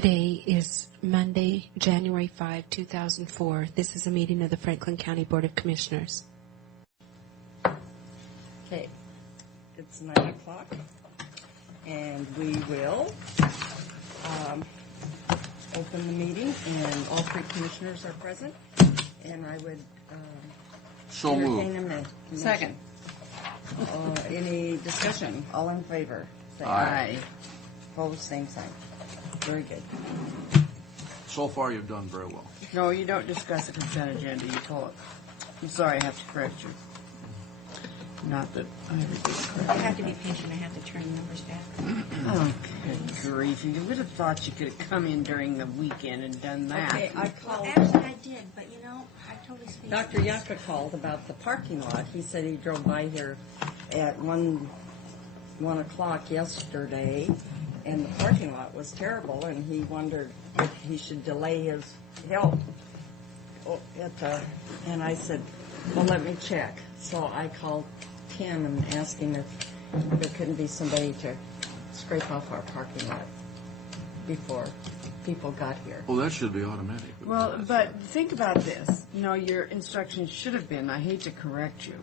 Today is Monday, January 5, 2004. This is a meeting of the Franklin County Board of Commissioners. Okay, it's 9 o'clock, and we will open the meeting, and all three commissioners are present, and I would So entertain moved. a motion. Second. Any discussion? All in favor? Say Aye. Opposed, same sign. Very good. So far, you've done very well. No, you don't discuss the consent agenda. You pull it. I'm sorry, I have to correct you. Not that I ever did correct. I have to be patient. I have to turn numbers back. Oh, good grief. You would have thought you could have come in during the weekend and done that. Okay, I Well, called. actually, I did, but I totally spaced. Dr. Yaka called about the parking lot. He said he drove by here at 1 o'clock yesterday, and the parking lot was terrible, and he wondered if he should delay his help. And I said, well, let me check. So I called Tim and asked him if there couldn't be somebody to scrape off our parking lot before people got here. Well, that should be automatic. Well, but think about this. Your instructions should have been, I hate to correct you.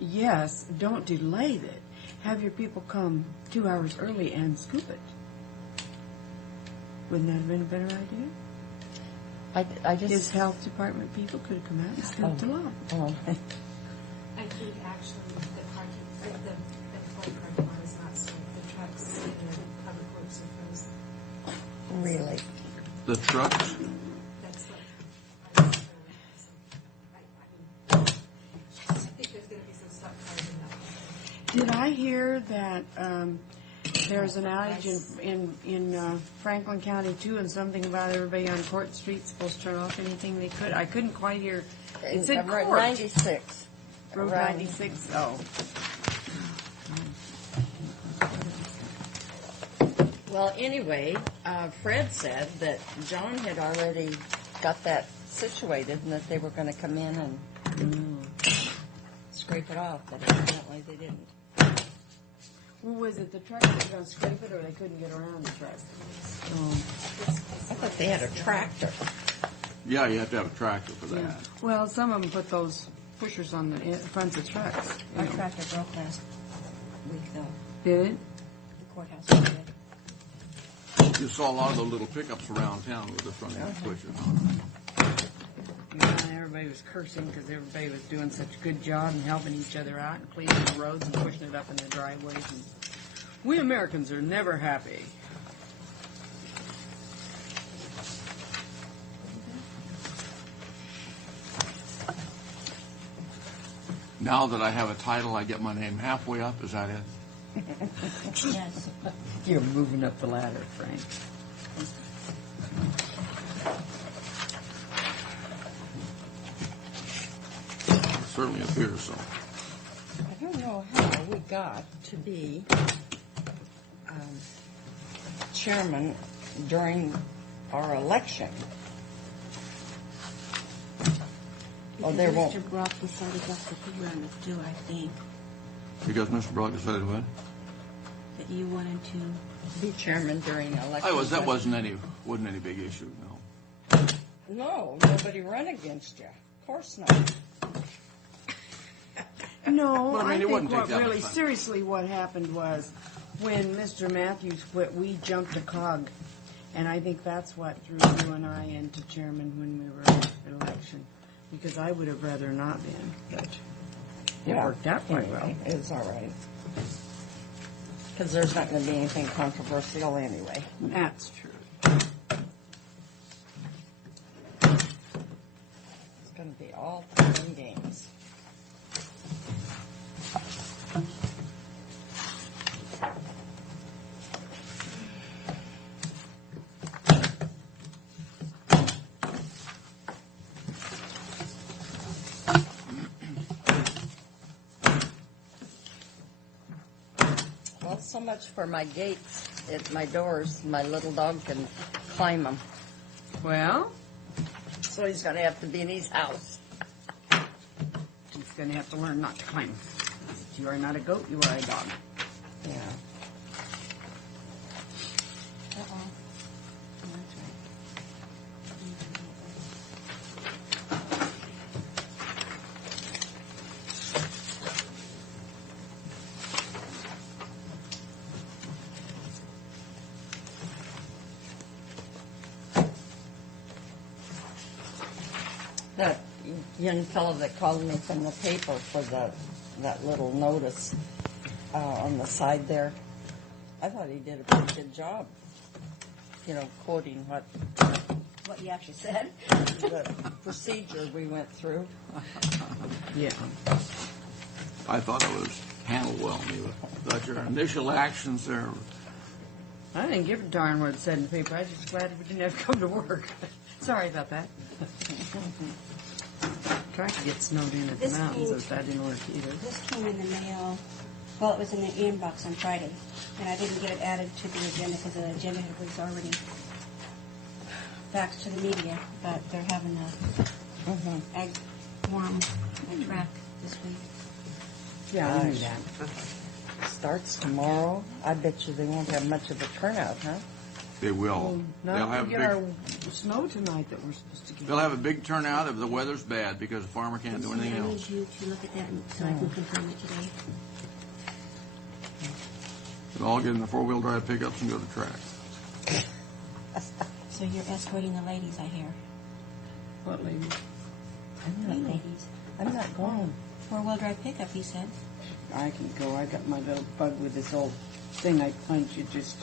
Yes, don't delay it. Have your people come 2 hours early and scoop it. Wouldn't that have been a better idea? I just... His health department people could have come out and scooped them up. Oh. I think actually the employee parking lot is not sold. The trucks and the public works are frozen. Really? The trucks? That's what I was I think there's going to be some stock cars in that. Did I hear that there's an outage in Franklin County too, and something about everybody on Court Street supposed to turn off anything they could? I couldn't quite hear. It said Route Court. 96. Road Around- 96. Oh. Well, anyway, Fred said that John had already got that situated and that they were going to come in and scrape it off, but evidently they didn't. Well, was it the truck that was going to scrape it, or they couldn't get around the truck? I thought they had a tractor. Yeah, you have to have a tractor for that. Yeah. Well, some of them put those pushers on the fronts of trucks. Our tractor broke last week, though. Did it? The courthouse did. You saw a lot of the little pickups around town with the front end switches on. Yeah, everybody was cursing because everybody was doing such a good job and helping each other out and cleaning the roads and pushing it up in the driveways. And we Americans are never happy. Now that I have a title, I get my name halfway up. Is that it? Yes. You're moving up the ladder, Frank. Certainly appears so. I don't know how we got to be chairman during our election. Oh, there won't. Mr. Brock decided that's what he wanted to do, I think. Because Mr. Brock decided what? That you wanted to. Be chairman during election. That wasn't any big issue, no. No, nobody run against you. Of course not. No, Well, I mean, I it think wouldn't take what that much really, time. seriously, what happened was when Mr. Matthews quit, we jumped a cog. And I think that's what threw you and I into chairman when we were in election. Because I would have rather not been, but it worked out quite well. Anyway, it's all right. Because there's not going to be anything controversial anyway. That's true. It's going to be all fun and games. Well, so much for my gates at my doors. My little dog can climb them. Well, So he's going to have to be in his house. he's going to have to learn not to climb. You are not a goat, you are a dog. Yeah. That young fellow that called me from the paper for that little notice on the side there, I thought he did a pretty good job, quoting what What you actually said. the procedure we went through. Yeah. I thought it was handled well, Neva. Thought your initial actions there. I didn't give a darn what it said in the paper. I was just glad we didn't have to come to work. Sorry about that. Tried to get snowed in at the This mountains, came- so that didn't work either. This came in the mail, well, it was in the inbox on Friday, and I didn't get it added to the agenda because the agenda was already faxed to the media, but they're having a ag forum and track this week. Yeah, I knew Gosh. that. Starts tomorrow. I bet you they won't have much of a turnout, huh? They will. They'll Now have we a get big. our snow tonight that we're supposed to get. They'll have a big turnout if the weather's bad because the farmer can't do So anything I else. need you to look at that so I can confirm it today. They'll all get in the four-wheel drive pickups and go to the track. So you're escorting the ladies, I hear. What, lady? I'm Hey, not, ladies. I'm not going. Four-wheel drive pickup, he said. I can go. I got my little bug with this old thing I punch. It just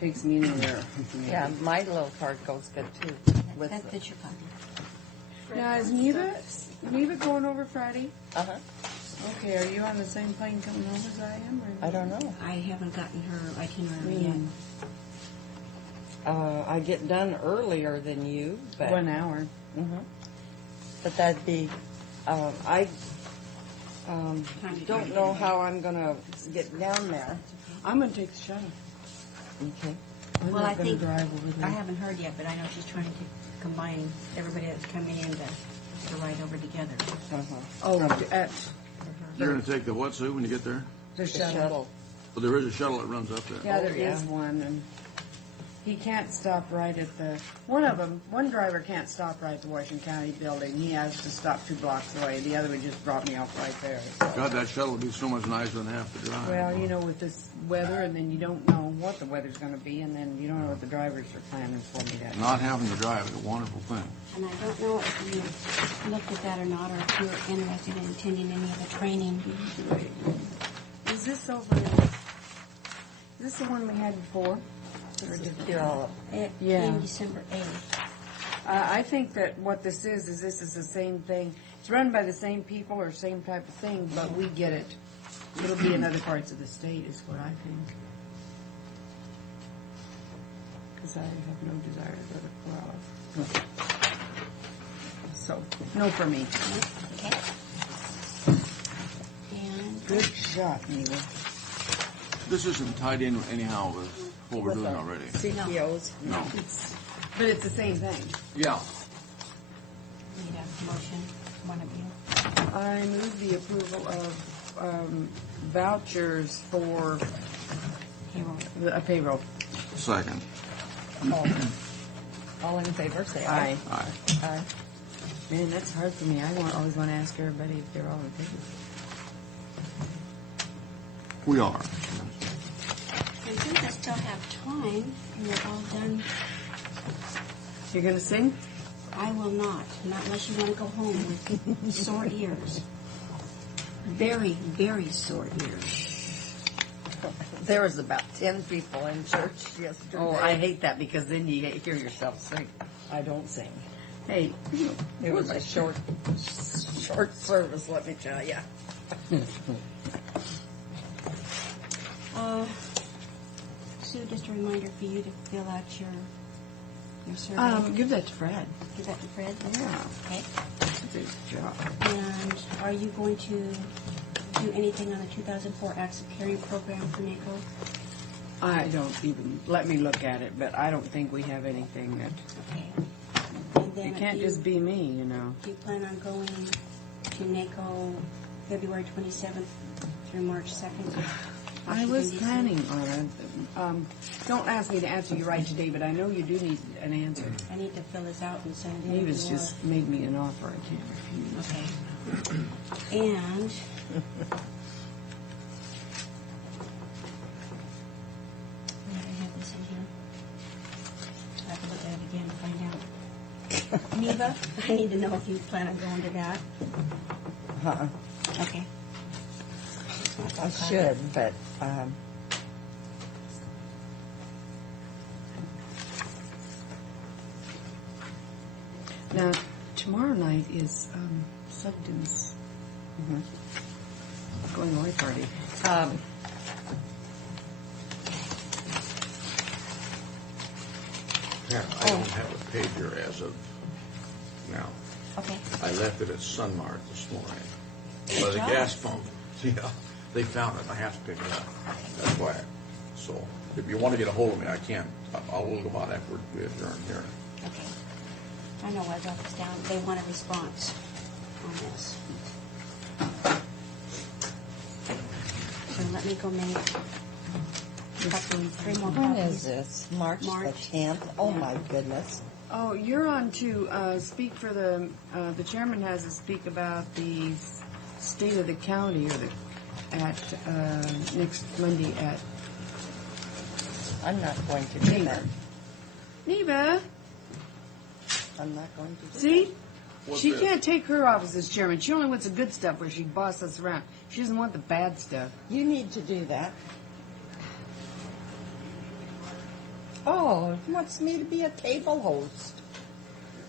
takes me anywhere. Yeah, my little card goes good too. With That's your copy. Now, is Neva going over Friday? uh-huh. Okay, are you on the same plane coming over as I am? Or? I don't know. I haven't gotten her itinerary yet. I get done earlier than you, but 1 hour. but that'd be. I don't know how I'm gonna get down there. I'm going to take the shuttle. Okay. I'm Well, not I going to think, drive over there. I haven't heard yet, but I know she's trying to combine everybody that's coming in to ride over together. Oh, at You're going to take the what, Sue, when you get there? the The shuttle. shuttle. Well, there is a shuttle that runs up there. Yeah, there yeah. is one, and he can't stop right at the. One driver can't stop right at the Washington County building. He has to stop 2 blocks away. The other one just dropped me off right there. So. God, that shuttle would be so much nicer than half the drive. Well, with this weather, and then you don't know what the weather's going to be, and then you don't know what the drivers are planning for me that Not having to drive is a wonderful thing. And I don't know if you looked at that or not, or if you're interested in attending any of the training. Is this over? Is this the one we had before? Or different? Yeah. It Yeah. came December 8th. I think that what this is this is the same thing. It's run by the same people or same type of thing, but we get it. It'll be in other parts of the state, is what I think. Because I have no desire to go to Corrales. So, no for me. Okay. And Good shot, Neva. This isn't tied in anyhow with what we're With doing the already. CPOs. No. But it's the same thing. Yeah. need a motion, one of you. I move the approval of vouchers for Payroll. payroll. Second. All in favor, say aye. Aye. Aye. Aye. Man, that's hard for me. I always want to ask everybody if they're all in favor. We are. And since I still have time, and we're all done, You're going to sing? I will not unless you want to go home with sore ears. Very, very sore ears. There was about 10 people in church yesterday. Oh, I hate that because then you hear yourself sing. I don't sing. Hey, It was a short service, let me tell you. Sue, just a reminder for you to fill out your survey. give that to Fred. Give that to Fred? Yeah. Okay. That's his job. And are you going to do anything on the 2004 Acts of Caring program for NACO? I don't even, let me look at it, but I don't think we have anything that, Okay. And then it can't do you- just be me, you know. Do you plan on going to NACO February 27th through March 2nd? I was Washington, D.C.? planning on it. Don't ask me to answer you right today, but I know you do need an answer. I need to fill this out and send it in. Neva's for- just made me an offer I can't refuse. Okay. And I have this in here. I have to look at it again to find out. Neva, I need to know if you plan on going to that. Uh-uh. Okay. I should, but Now, tomorrow night is Sugden's going away party. Yeah, I don't have a pager as of now. Okay. I left it at Sunmart this morning. Good By the job. gas pump. Yeah, they found it. I have to pick it up. That's why. So if you want to get a hold of me, I can. I'll look them out after we adjourn here. Okay. I know I wrote this down. They want a response on this. So let me go make three more when copies. is this? March the March. 10th? Oh, Yeah. my goodness. Oh, you're on to speak for the chairman has to speak about the state of the county at next Monday at I'm not going to do that. Neva. I'm not going to do See? What's She this? can't take her office as chairman. She only wants the good stuff where she bosses us around. She doesn't want the bad stuff. that. You need to do that. Oh, he wants me to be a table host.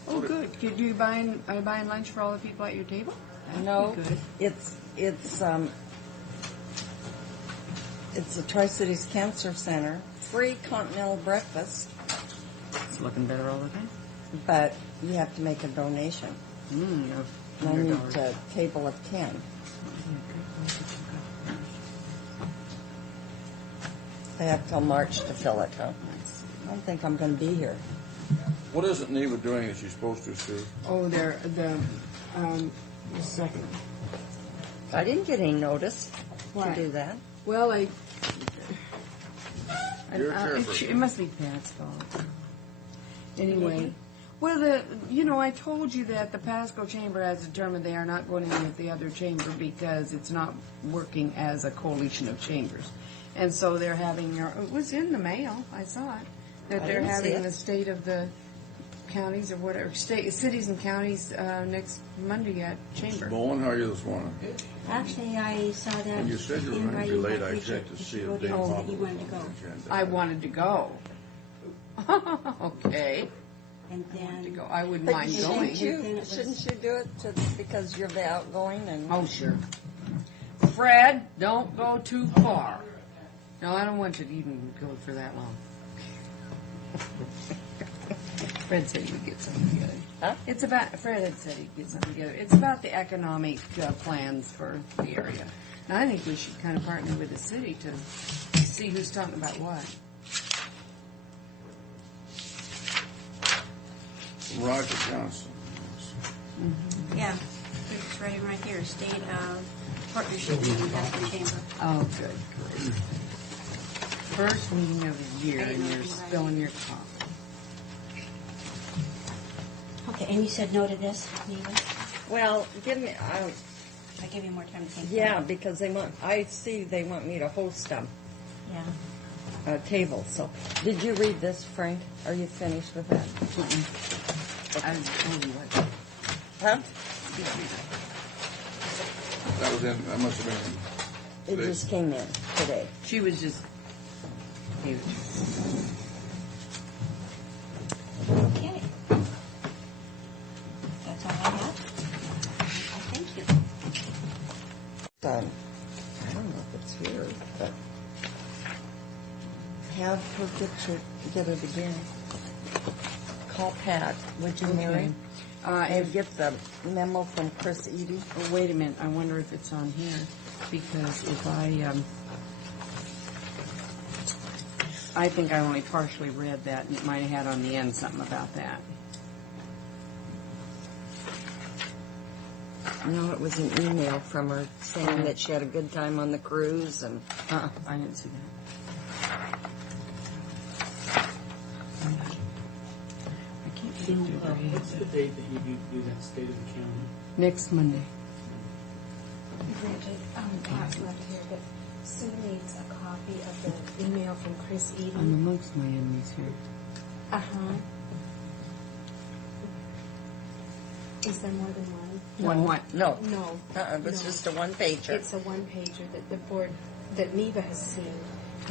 Oh, good. Are you buying lunch for all the people at your table? That'd No, be good. it's the Tri-Cities Cancer Center, free continental breakfast, It's looking better all the time. but you have to make a donation. Mm, And I need a table of 10. I have till March to fill it, huh? I don't think I'm going to be here. What isn't Neva doing that she's supposed to, Sue? Oh, the second. I didn't get any notice Why? to do that. Well, You're a chairperson. it must be Pat's fault. Anyway, well, I told you that the Pasco Chamber has determined they are not going in with the other chamber because it's not working as a coalition of chambers, and so they're having it was in the mail. I saw it that I they're didn't see having it. the state of the counties or whatever cities and counties next Monday at chamber. Bowen, how are you this morning? Actually, I saw that When you said you were in going to be writing late, by I Bridget, checked to and see she if wrote Dave down Palmer that you was wanted to go. on the agenda. I wanted to go. Okay, And to then, go. I wouldn't But mind you going. shouldn't you do it because you're the outgoing and Oh, sure. Fred, don't go too far. No, I don't want you to even go for that long. Fred said he would get something together. Huh? Fred had said he'd get something together. It's about the economic plans for the area. And I think we should kind of partner with the city to see who's talking about what. Roger Johnson. yeah, it's writing right here, state of partnership with the Pasco Chamber. Oh, good. First meeting of the year, and you're spilling your coffee. Okay, and you said no to this, Neva? well, give me I give you more time to think. yeah, because they want me to host Yeah. a table. So, did you read this, Frank? Are you finished with that? I told you what. Huh? That must have been. It just came in today. She was just huge. Okay. That's all I have. Thank you. I don't know if it's here, but have her get it again. Call Pat, would you, Mary? And get the memo from Chris Edie. Oh, wait a minute. I wonder if it's on here because if I think I only partially read that, and it might have had on the end something about that. No, it was an email from her saying that she had a good time on the cruise and I didn't see that. I can't get through her head. What's the date that you do that State of the County? Next Monday. Bridget, Pat's not here, but Sue needs a copy of the email from Chris I'm Eden. amongst my enemies here. Uh-huh. Is there more than one? One what? No. No. It was No. just a one-pager. It's a one-pager that the board, that Neva has seen,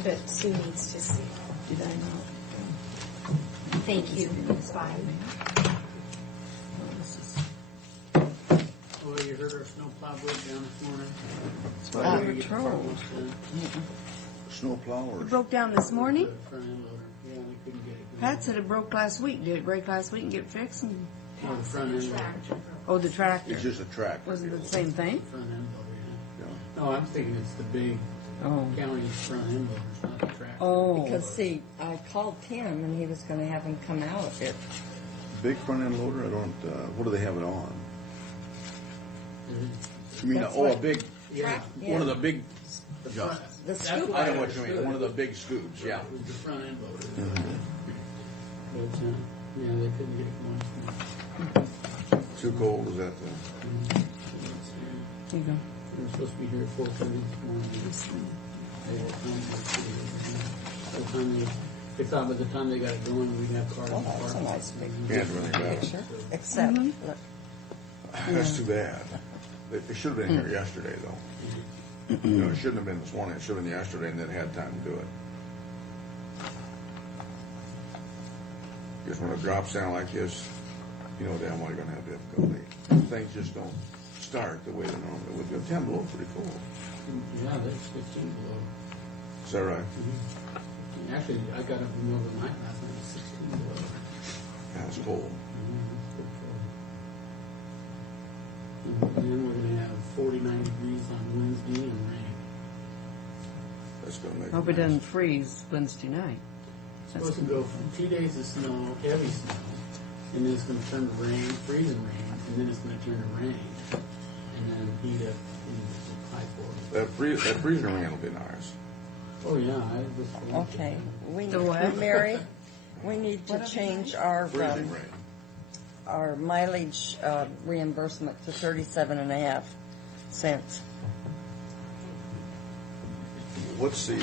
but Sue needs to see. Did I not? Thank you. Bye. Oh, you heard our snowplow broke down this morning? Ah, Ready to get the patrol. farmhouse done. Snowplow or? It broke down this morning? The front end loader. Yeah, they couldn't get it. Pat said it broke last week. Did it break last week and get fixed? And, No, the front end loader. oh, the tractor. It's just a track. Wasn't it the same thing? The front end loader, Yeah. yeah. No, I'm thinking it's the big Oh. county's front end loaders, not the tractor. Oh. Because, see, I called Tim, and he was going to have him come out. Big front end loader, I don't, what do they have it on? You mean, That's oh, a what- big, Yeah. one of the big, The yeah. front. The That's scoop. why I know what you understood mean, one it. of the big scoops, yeah. It was the front end loader. But, yeah, they couldn't get it going. Too cold, is that the? Here you go. We were supposed to be here at 4:30 this morning. They were coming. They thought by the time they got it going, we'd have cars Oh, in the that's a park. nice big Yeah, it's really bad. picture. Except, look, That's too bad. They should have been here yesterday, though. You know, it shouldn't have been this morning, it should have been yesterday, and then had time to do it. Because when it drops down like this, you know damn well you're gonna have difficulty. Things just don't start the way they normally would. Go 10 below, pretty cold. Yeah, there's 15 below. Is that right? Actually, I got up in the middle of the night last night, it was 16 below. Yeah, it's cold. And then we're gonna have 49 degrees on Wednesday and rain. That's gonna make. Hope it doesn't freeze Wednesday night. It's supposed to go from 2 days of snow, heavy snow, and then it's gonna turn to rain, freezing rain, and then it's gonna turn to rain, and then heat up in the high 40s. That freezing rain will be nice. Oh, yeah, I was. okay. We, The what? Mary, we need to change our Freezing rain. our mileage reimbursement to 37.5 cents. Let's see.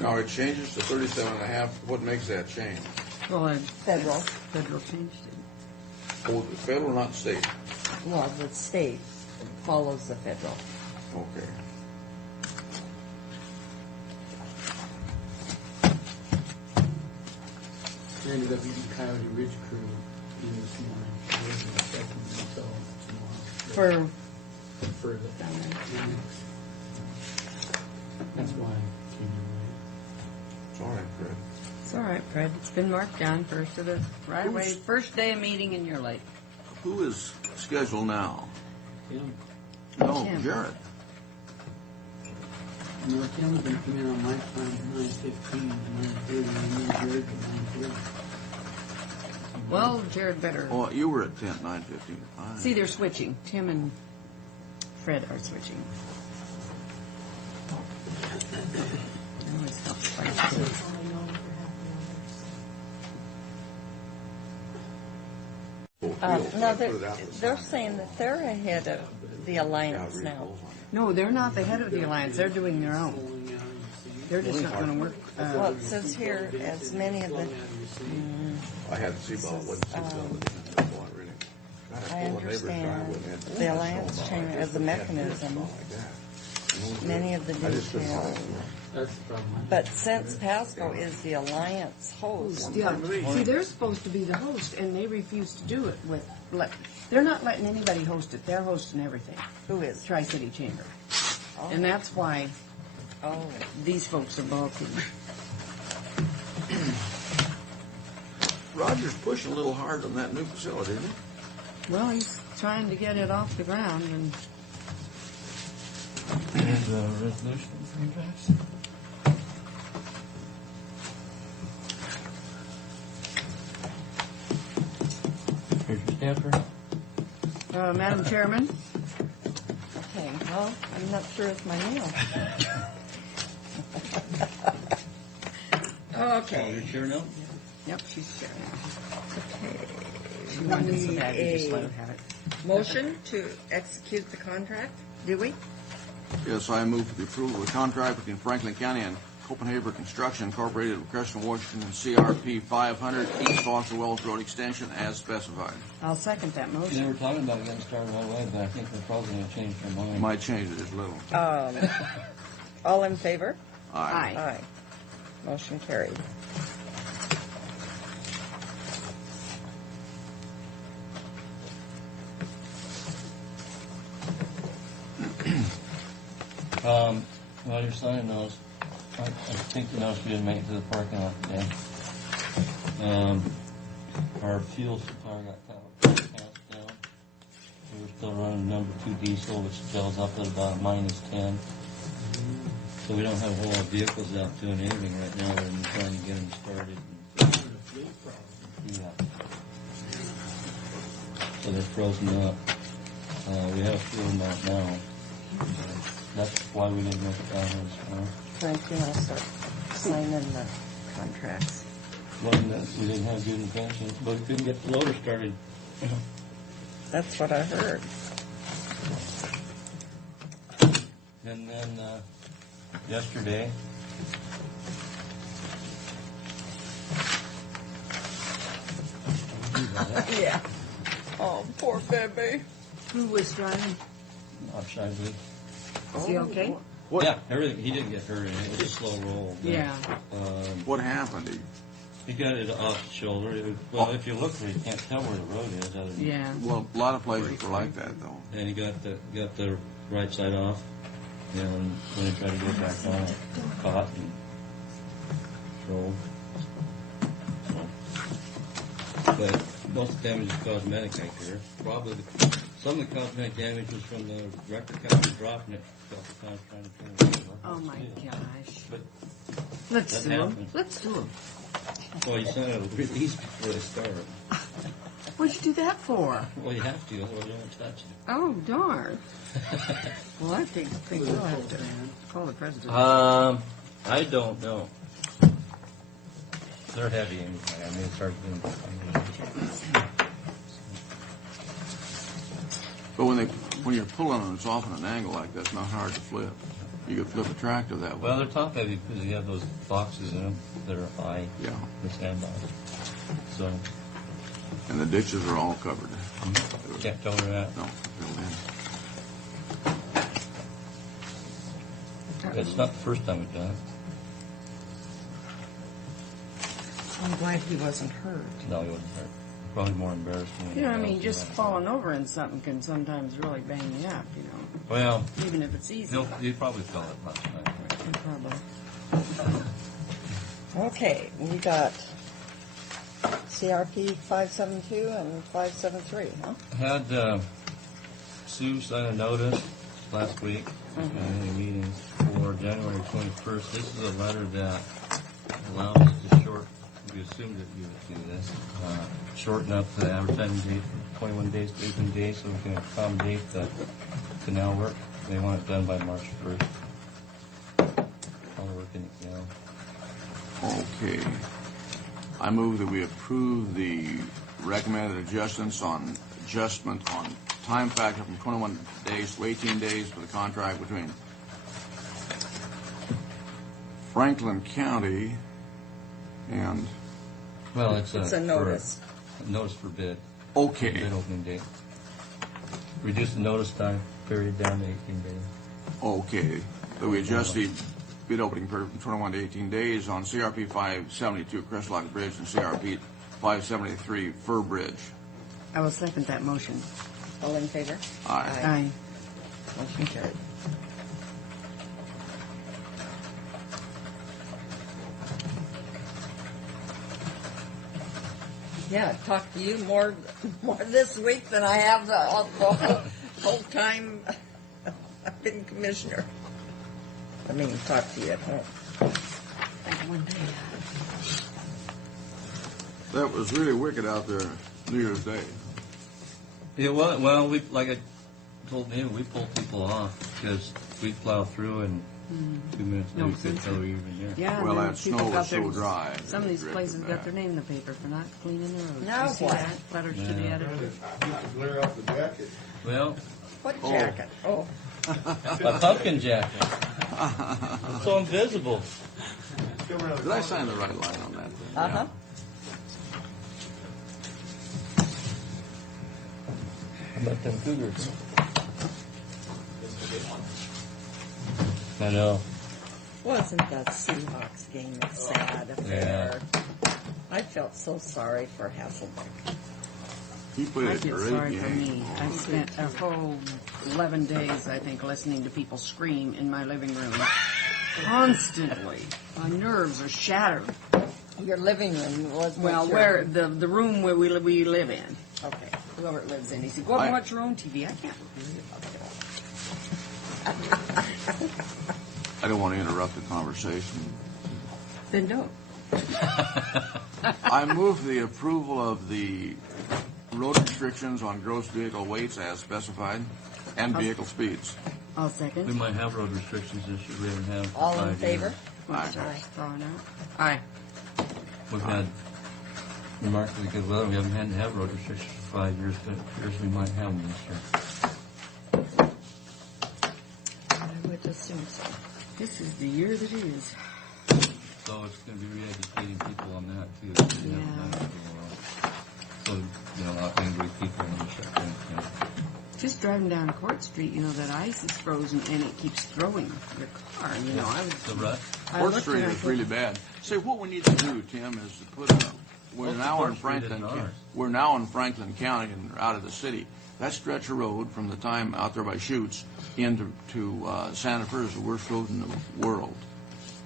Now it changes to 37.5. What makes that change? Well, Federal. federal changed it. Oh, the federal, not state. Well, the state follows the federal. Okay. I ended up eating Coyote Ridge Crew in this morning. I wasn't expecting it until tomorrow. For the annex. That's why I came It's all right, Fred. It's all right, Fred. It's been marked down first of the right away. Who's- First day of meeting and you're late. Who is scheduled now? your way. No, Tim. Jared. No, Tim's gonna come in on my time, 9:15 to 9:30, and then Jared to 9:30. Well, Jared better. Oh, you were at 9:15. Fine. See, they're switching. Tim and Fred are switching. It always helps by two. It's only known for half the numbers. No, they're saying that they're ahead of the alliance now. No, they're not the head of the alliance. They're doing their own. Pulling out, you see. They're just not going to work. Well, it says here, as many of the, Pulling out, you see. I had to see about what really. God, I pulled the neighbor's understand driveway and had the snow alliance about chain like as a this. mechanism. Like that. many of the I just couldn't details. follow it. That's the problem. But since Pasco is the alliance host, Yeah. See, they're supposed to be the host, and they refuse to do it with. They're not letting anybody host it. They're hosting everything. who is? Tri-City Chamber, and that's why Oh, these folks are balking. Roger's pushing a little hard on that new facility, isn't he? Well, he's trying to get it off the ground, and There's a resolution for you guys. Here's your stamper. Madam Chairman, okay. Well, I'm not sure it's my nail. Okay. You sure know? yep, she's sharing. Okay. She wanted it so bad, you just let her have it. Motion to execute the contract? Do we? Yes, I move for the approval of the contract between Franklin County and Copenhagen Construction Incorporated of Crestwood, Washington, and CRP 500 East Foster Wells Road Extension as specified. I'll second that They motion. were talking about getting started right away, but I think they're probably going to change their mind. Might change it just a little. All in favor? Aye. Aye. Motion carried. Well, your son knows. I think you noticed we didn't make it to the parking lot today. Our fuel supplier got passed down. We were still running number 2 diesel, which fills up at about -10. So we don't have a whole lot of vehicles out doing anything right now. We're trying to get them started. Yeah. So they're frozen up. We have a few of them out now. That's why we didn't make it down here this morning. Frank, you want to start signing the contracts? One that we didn't have good intentions, but we couldn't get the loader started. That's what I heard. And then yesterday, Yeah. Oh, poor baby. Who was driving? Shively. Is he okay? What? Yeah, everything. He didn't get hurt. It was a slow roll. But, Yeah. What happened? He got it off the shoulder. Well, if you look, you can't tell where the road is. Other than, Yeah. Well, a lot of places were like that, though. And he got the right side off. You know, and when he tried to get back on it, caught and rolled. But most of the damage is cosmetic, I hear. Probably some of the cosmetic damage was from the record company dropping it a couple times trying to turn it over. Oh my gosh. But Let's that sue him. happens. Let's sue him. Well, you sent a release before they start. What'd you do that for? Well, you have to, otherwise you won't touch it. Oh, darn. Well, I think we'll have to call the president. I don't know. They're heavy anyway. I mean, it's hard to. But when you're pulling them, it's often an angle like that. It's not hard to flip. You could flip a tractor that way. Well, they're top heavy because you have those boxes in them that are high. Yeah. The sandbox. So And the ditches are all covered. can't tell where that. No, filled in. It's not the first time we've done it. I'm glad he wasn't hurt. No, he wasn't hurt. Probably more embarrassed than You know, I anything mean, else. just falling over in something can sometimes really bang you up, you know, Well, even if it's easy. he probably felt it last night. Probably. Okay, we got CRP 572 and 573, huh? Had Sue sign a notice last week in a meeting for January 21st. This is a letter that allows us to we assumed that you would do this, shorten up the advertising date from 21 days to 18 days so we can accommodate the canal work. They want it done by March 1st. All the work in the canal. Okay. I move that we approve the recommended adjustment on time factor from 21 days to 18 days for the contract between Franklin County and... Well, it's a notice. Notice for bid. Okay. Bid opening date. Reduce the notice time period down to 18 days. Okay. So we adjust the bid opening period from 21 to 18 days on CRP 572 Crestlock Bridge and CRP 573 Fur Bridge. I will second that motion. All in favor? Aye. Aye. Motion carried. Yeah, I've talked to you more this week than I have the whole time I've been commissioner. I mean, talk to you at home. That was really wicked out there New Year's Day. Yeah, well, we like I told him, we pull people off because we plow through and 2 minutes, No, maybe since until we even here. Yeah. Well, and then that people snow got was so their- dry. Some of these It places drifted got their name in the paper for not cleaning the roads. Now You see what? that? Letters to the Yeah. editor. Glare off the jacket. Well, What jacket? Oh, a pumpkin jacket. It's so invisible. Did I sign the right line on that thing? uh-huh. How about them Cougars? I know. Wasn't that Seahawks game a sad affair? I felt so sorry for Hasselbeck. He played I a feel great sorry for game. me. I spent a whole 11 days, I think, listening to people scream in my living room. Constantly. My nerves are shattered. Your living room was Well, where the room where we live in. Okay. Whoever lives in, he said, "Go up and watch your own TV." I can't believe it. I don't want to interrupt the conversation. Then don't. I move the approval of the road restrictions on gross vehicle weights as specified and vehicle speeds. I'll We second. might have road restrictions this year. We haven't had. for All in 5 favor? years. What's Aye. Josh throwing out? Aye. We've had remarkably good weather. We haven't had to have road restrictions for 5 years, but it appears we might have them this year. I would assume so. This is the year that is. So it's going to be re-educating people on that too. We haven't done it for a while. So, not angry people in the shutdown. Just driving down Court Street, that ice is frozen and it keeps throwing your car. I was. The rut? I Fourth looked Street and I is thought, really bad. Say, what we need to do, Tim, is to put a, Well, Fourth Street isn't ours. We're now in Franklin County and out of the city. That stretch of road from the time out there by Chutes into Santa Fe is the worst road in the world.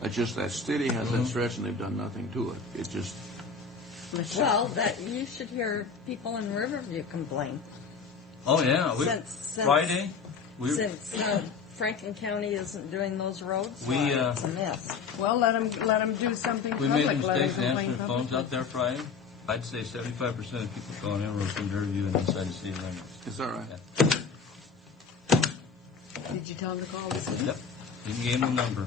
That's just that city has that stretch and they've done nothing to it. It just, Well, that you should hear people in Riverview complain. Oh, yeah. Since Friday, since Franklin County isn't doing those roads, We, it's a mess. Well, let them do something we public. made Let them mistakes answering complain phones publicly. out there Friday. I'd say 75% of people calling in were from Riverview and inside the city limits. is that right? Yeah. Did you tell them to call the city? Yep. Didn't give them a number.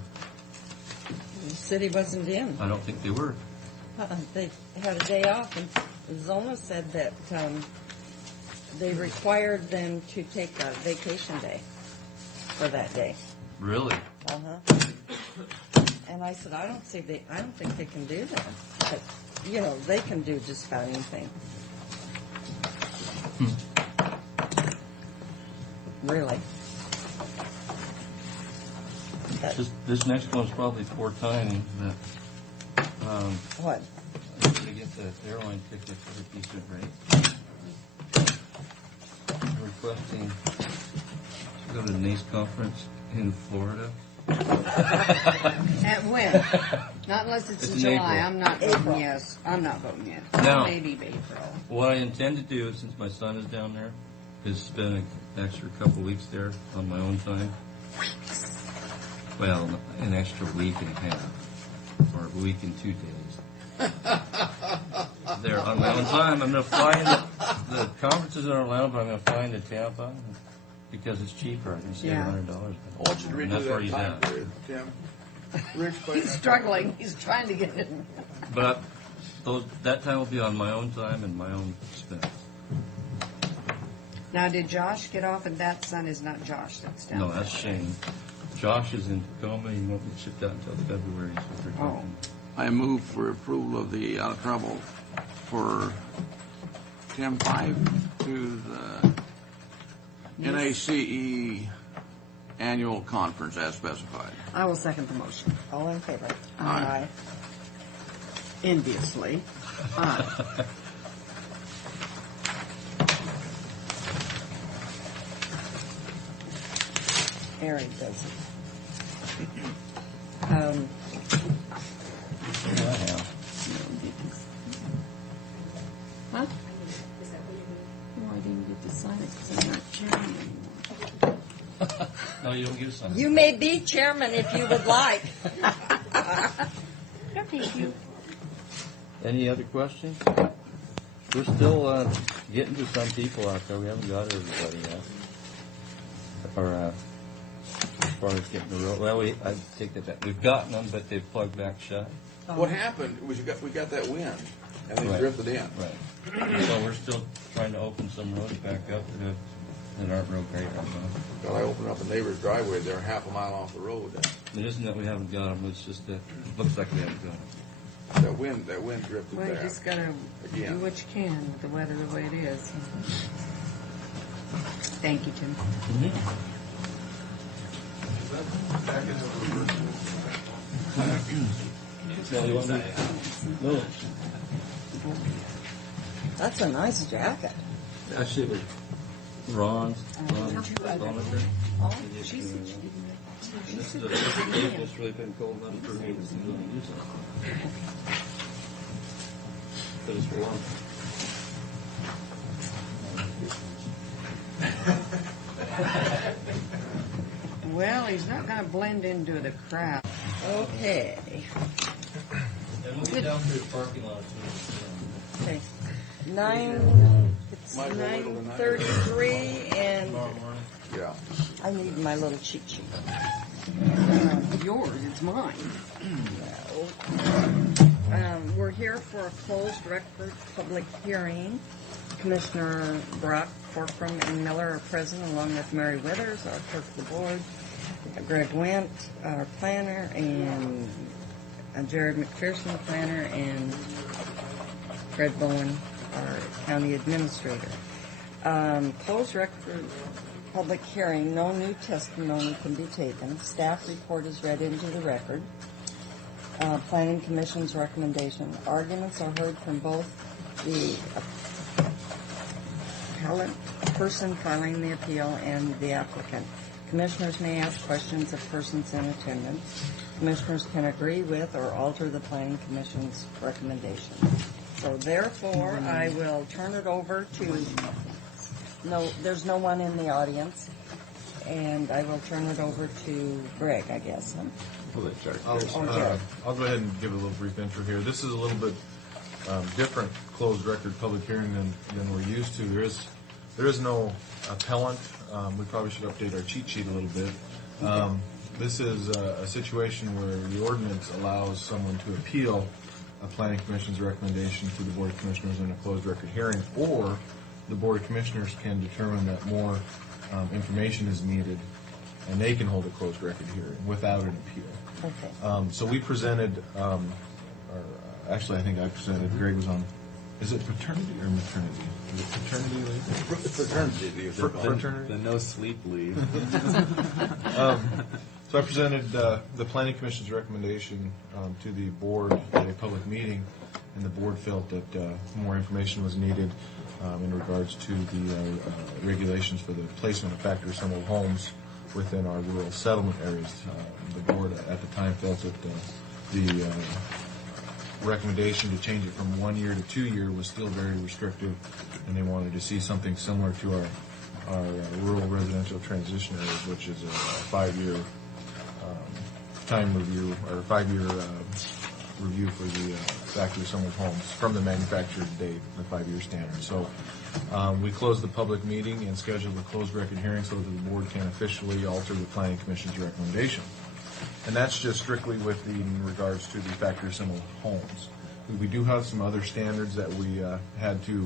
The city wasn't in. I don't think they were. They had a day off, and Zona said that they required them to take a vacation day for that day. Really? And I said, I don't think they can do that. But they can do just about anything. Really. This next one's probably poor timing, but What? to get the airline tickets at a decent rate. I'm requesting to go to the NACE conference in Florida. At when? Not unless it's It's in in July. April. I'm not voting yes. I'm not voting yes. No. Maybe April. What I intend to do, since my son is down there, is spend an extra couple weeks there on my own time. Well, an extra week and a half, or a week and 2 days. There on my own time. I'm going to fly into the conferences in Orlando, but I'm going to fly into Tampa because it's cheaper. I can save Yeah. $100. I want you to And that's where redo he's that time at. period, Tim. Rick's putting He's that- struggling. He's trying to get it. But that time will be on my own time and my own expense. Now, did Josh get off? And that son is not Josh. That's down. No, that's Shane. Josh is in Tacoma. He won't be shipped out until February. So they're Oh. talking. I move for approval of the out of trouble for Tim 5 to the NACE annual conference as specified. I will second the motion. All in favor? Aye. Enviously. Aye. Eric does it. Yeah, I have. Huh? Is that what you mean? No, I didn't get to sign it because I'm not chairman anymore. No, you don't get a sign. You may be chairman if you would like. No, thank you. Any other questions? We're still getting to some people out there. We haven't got everybody yet. Or as far as getting the road. Well, I take that back. We've gotten them, but they've plugged back shut. What happened was we got that wind, and they Right. drifted in. Right. So we're still trying to open some roads back up that aren't real great right now. God, I opened up a neighbor's driveway there, half a mile off the road. It isn't that we haven't got them, it's just that it looks like we haven't got them. That wind drifted Well, you back. just gotta Again. do what you can with the weather the way it is. Thank you, Tim. No. That's a nice jacket. Actually, it was Ron's thermometer. Oh, This is a it's really been cold enough for me to really use it. But it's warm. Well, he's not gonna blend into the crowd. okay. And we'll get down to the parking lot. Okay. It's Might as well wait till the 9:33, and Tomorrow morning. Yeah. I need my little cheat sheet. Yours, it's mine. We're here for a closed record public hearing. Commissioner Brock, Corcoran, and Miller are present, along with Mary Withers, our clerk of the board, Greg Wendt, our planner, and Jared McPherson, planner, and Fred Bowen, our county administrator. Closed record public hearing, no new testimony can be taken. Staff report is read into the record. Planning Commission's recommendation. Arguments are heard from both the appellant person filing the appeal and the applicant. Commissioners may ask questions of persons in attendance. Commissioners can agree with or alter the Planning Commission's recommendation. So therefore, I will turn it over to, there's no one in the audience, and I will turn it over to Greg, I guess. Huh? I'll go ahead and give a little brief intro here. This is a little bit different closed record public hearing than we're used to. There is no appellant. We probably should update our cheat sheet a little bit. This is a situation where the ordinance allows someone to appeal a planning commission's recommendation to the Board of Commissioners in a closed record hearing, or the Board of Commissioners can determine that more information is needed, and they can hold a closed record hearing without an appeal. Okay. So we presented, actually I think I presented, Greg was on, is it paternity or maternity? Is it paternity leave? Fraternity leave. Fraternity? The no sleep leave. So I presented the Planning Commission's recommendation to the board at a public meeting, and the board felt that more information was needed in regards to the regulations for the placement of factory assembled homes within our rural settlement areas. The board at the time felt that the recommendation to change it from 1 year to 2 year was still very restrictive, and they wanted to see something similar to our rural residential transition areas, which is a 5-year time review, or 5-year review for the factory assembled homes from the manufactured date, the 5-year standard. So we closed the public meeting and scheduled a closed record hearing so that the board can officially alter the Planning Commission's recommendation. And that's just strictly in regards to the factory assembled homes. We do have some other standards that we had to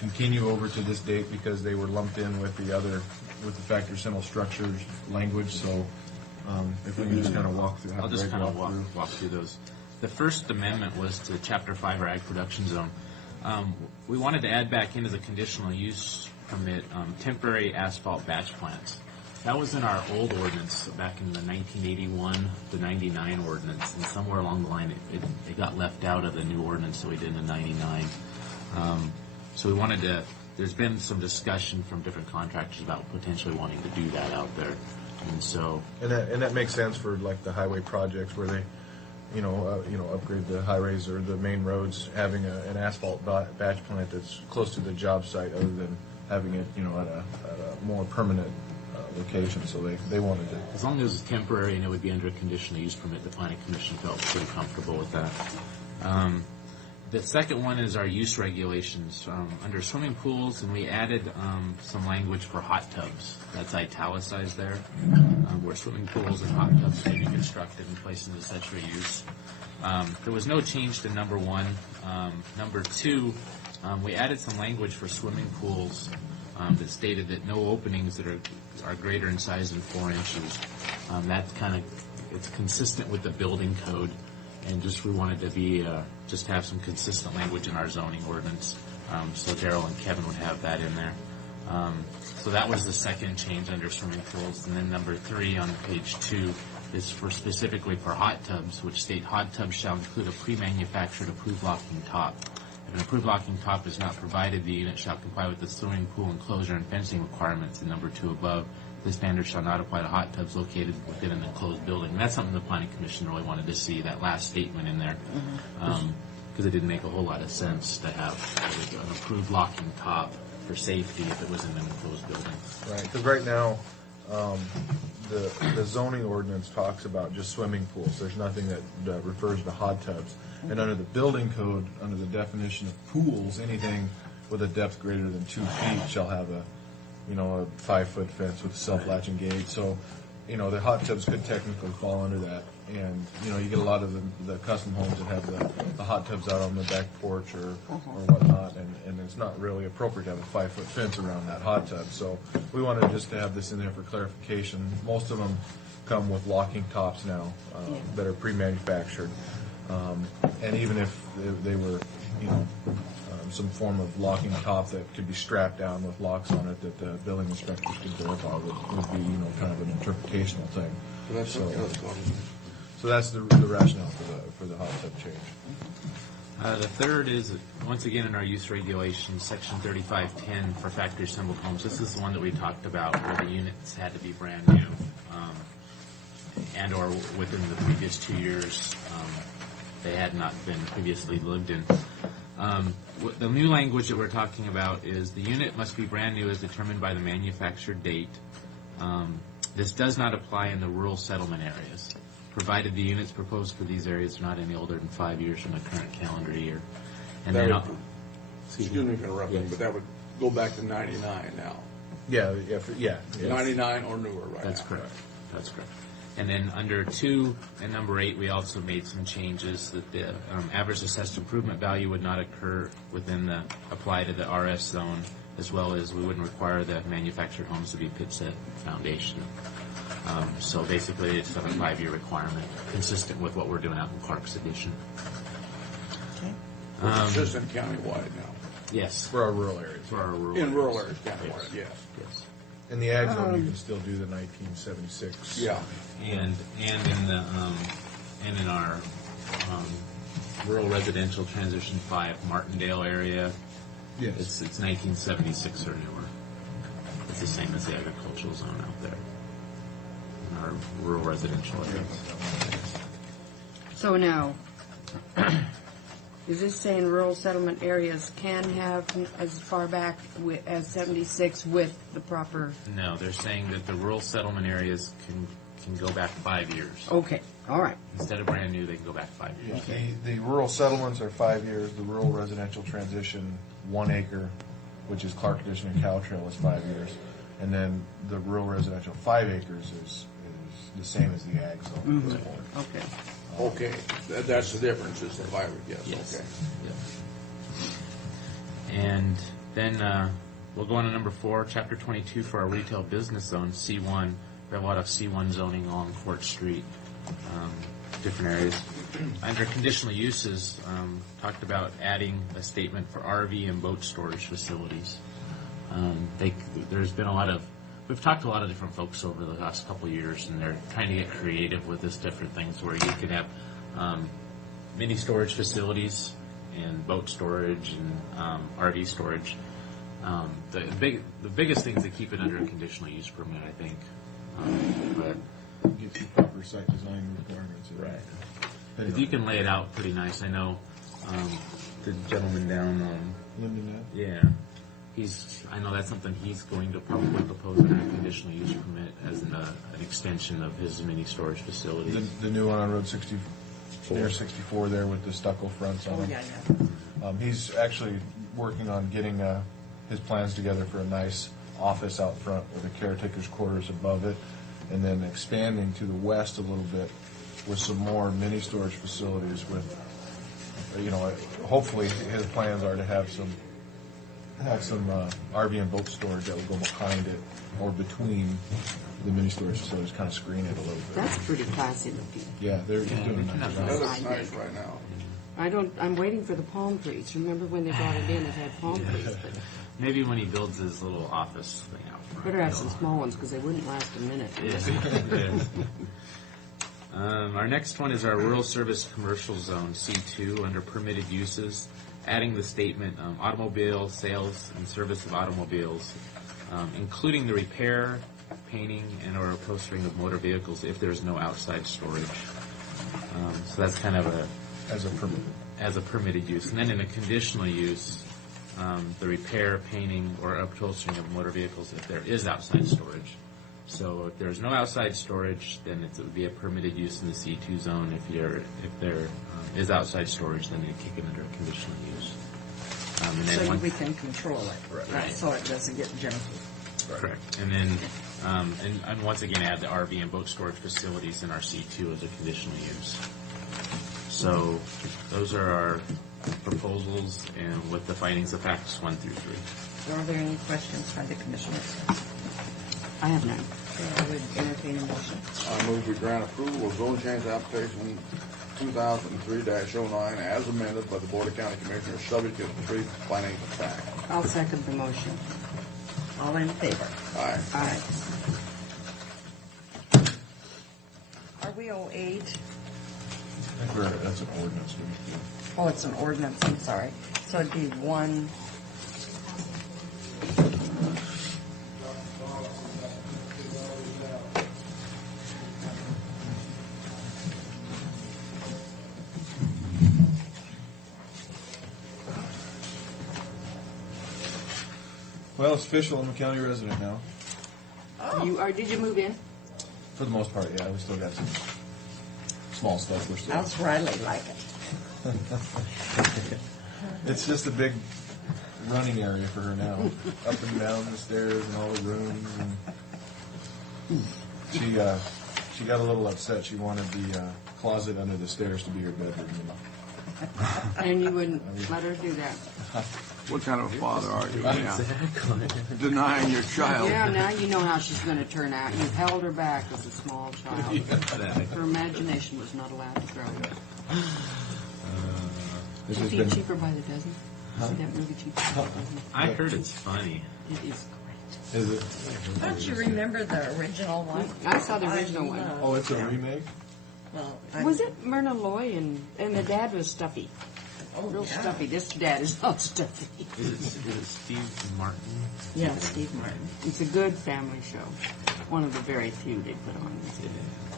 continue over to this date because they were lumped in with the factory assembled structures language. So if we can just kind of walk through. I'll just kind of walk through those. The First Amendment was to Chapter 5, our Ag Production Zone. We wanted to add back into the conditional use permit temporary asphalt batch plants. That was in our old ordinance back in the 1981 to 99 ordinance, and somewhere along the line it got left out of the new ordinance that we did in 99. So we wanted to, there's been some discussion from different contractors about potentially wanting to do that out there. And so, and that makes sense for like the highway projects where they, upgrade the highways or the main roads, having an asphalt batch plant that's close to the job site, other than having it, at a more permanent location. So they wanted to. As long as it's temporary and it would be under a conditional use permit, the Planning Commission felt pretty comfortable with that. The second one is our use regulations under swimming pools, and we added some language for hot tubs. That's italicized there, where swimming pools and hot tubs may be constructed and placed into such a use. There was no change to number 1. Number 2, we added some language for swimming pools that stated that no openings that are greater in size than 4 inches. It's consistent with the building code, and we wanted to be just have some consistent language in our zoning ordinance. So Daryl and Kevin would have that in there. So that was the second change under swimming pools. And then number 3 on page 2 is specifically for hot tubs, which state hot tubs shall include a pre-manufactured approved locking top. If an approved locking top is not provided, the unit shall comply with the swimming pool enclosure and fencing requirements in number 2 above. The standard shall not apply to hot tubs located within an enclosed building. And that's something the Planning Commission really wanted to see, that last statement in there, because it didn't make a whole lot of sense to have an approved locking top for safety if it was in an enclosed building. Right, because right now, the zoning ordinance talks about just swimming pools. There's nothing that refers to hot tubs. And under the building code, under the definition of pools, anything with a depth greater than 2 feet shall have a 5-foot fence with a self-latching gate. So, the hot tubs could technically fall under that. And, you get a lot of the custom homes that have the hot tubs out on the back porch or whatnot, and it's not really appropriate to have a 5-foot fence around that hot tub. So we wanted just to have this in there for clarification. Most of them come with locking tops now that are pre-manufactured. And even if they were, some form of locking top that could be strapped down with locks on it that the building inspectors could verify would be, kind of an interpretational thing. So that's the rationale for the hot tub change. The third is, once again, in our use regulations, section 3510 for factory assembled homes. This is the one that we talked about where the units had to be brand new and or within the previous 2 years they had not been previously lived in. The new language that we're talking about is the unit must be brand new as determined by the manufacture date. This does not apply in the rural settlement areas, provided the units proposed for these areas are not any older than 5 years from the current calendar year. And excuse me for interrupting, but that would go back to 99 now. Yeah. 99 or newer, right? That's correct. That's correct. And then under 2 and number 8, we also made some changes that the average assessed improvement value would not apply to the RS zone, as well as we wouldn't require the manufactured homes to be pit set foundation. So basically, it's a 5-year requirement, consistent with what we're doing out in Clark's Edition. Okay. Consistent countywide now. Yes. For our rural areas. In rural areas, countywide, yes. In the ag zone, you can still do the 1976. Yeah. And in our rural residential transition 5 Martindale area, Yes. it's 1976 or newer. It's the same as the agricultural zone out there in our rural residential areas. So now, is this saying rural settlement areas can have as far back as 76 with the proper? No, they're saying that the rural settlement areas can go back 5 years. Okay, all right. Instead of brand new, they can go back 5 years. The rural settlements are 5 years. The rural residential transition, 1 acre, which is Clark Edition and Cow Trail, is 5 years. And then the rural residential 5 acres is the same as the ag zone at this point. Okay. Okay, that's the difference, is the 5, yes, okay. Yeah. And then we'll go on to number 4, Chapter 22 for our retail business zone, C1. We have a lot of C1 zoning along Court Street, different areas. Under conditional uses, talked about adding a statement for RV and boat storage facilities. There's been we've talked to a lot of different folks over the last couple of years, and they're trying to get creative with this different things where you could have mini storage facilities and boat storage and RV storage. The biggest thing is to keep it under a conditional use permit, I think. But Gives you proper site design requirements. right. If you can lay it out pretty nice, I know the gentleman down on Linden Ave? Yeah, I know that's something he's going to probably propose in a conditional use permit as an extension of his mini storage facility. The new one on Road near 64 there with the stucco fronts on Oh, them. yeah. He's actually working on getting his plans together for a nice office out front with the caretaker's quarters above it, and then expanding to the west a little bit with some more mini storage facilities with, hopefully his plans are to have some RV and boat storage that will go behind it or between the mini storage facilities, kind of screen it a little bit. That's pretty classy looking. Yeah, they're doing a nice That job. looks nice right now. I'm waiting for the palm trees. Remember when they brought it in, it had palm trees, but Maybe when he builds his little office thing out front. better have some small ones because they wouldn't last a minute. Yes. Our next one is our Rural Service Commercial Zone, C2, under permitted uses, adding the statement, automobile sales and service of automobiles, including the repair, painting, and or upholstering of motor vehicles if there's no outside storage. So that's kind of As a permitted use. And then in a conditional use, the repair, painting, or upholstering of motor vehicles if there is outside storage. So if there's no outside storage, then it would be a permitted use in the C2 zone. If there is outside storage, then you kick it under a conditional use. And then So one- we can control it, Right. so it doesn't get junky. Correct. And then, and once again, add the RV and boat storage facilities in our C2 as a conditional use. So those are our proposals and with the findings of facts 1 through 3. Are there any questions by the commissioners? I have none. I would entertain a motion. I move we grant approval of zone change application 2003-09 as amended by the Board of County Commissioners, subject to the three findings of fact. I'll second the motion. All in favor? Aye. Aye. Are we 08? That's an ordinance. Oh, it's an ordinance, I'm sorry. So it'd be 1. Well, it's official. I'm a county resident now. Did you move in? For the most part, yeah. We still got some small stuff. We're still. How's Riley like it? It's just a big running area for her now. Up and down the stairs and all the rooms. And she got a little upset. She wanted the closet under the stairs to be her bedroom. And you wouldn't let her do that. What kind of a father are you? Yeah. Denying your child. Yeah, now you know how she's going to turn out. You held her back as a small child. Her imagination was not allowed to grow. This Is has it been cheaper by the dozen? See that movie Cheaper by the Dozen? I heard it's funny. It is great. Is it? Don't you remember the original one? I saw the original one. Oh, it's a remake. Well, Was it Myrna Loy and the dad was stuffy? Real yeah. stuffy. This dad is not stuffy. Is it Steve Martin? Yeah, Steve Martin. It's a good family show. One of the very few they put on.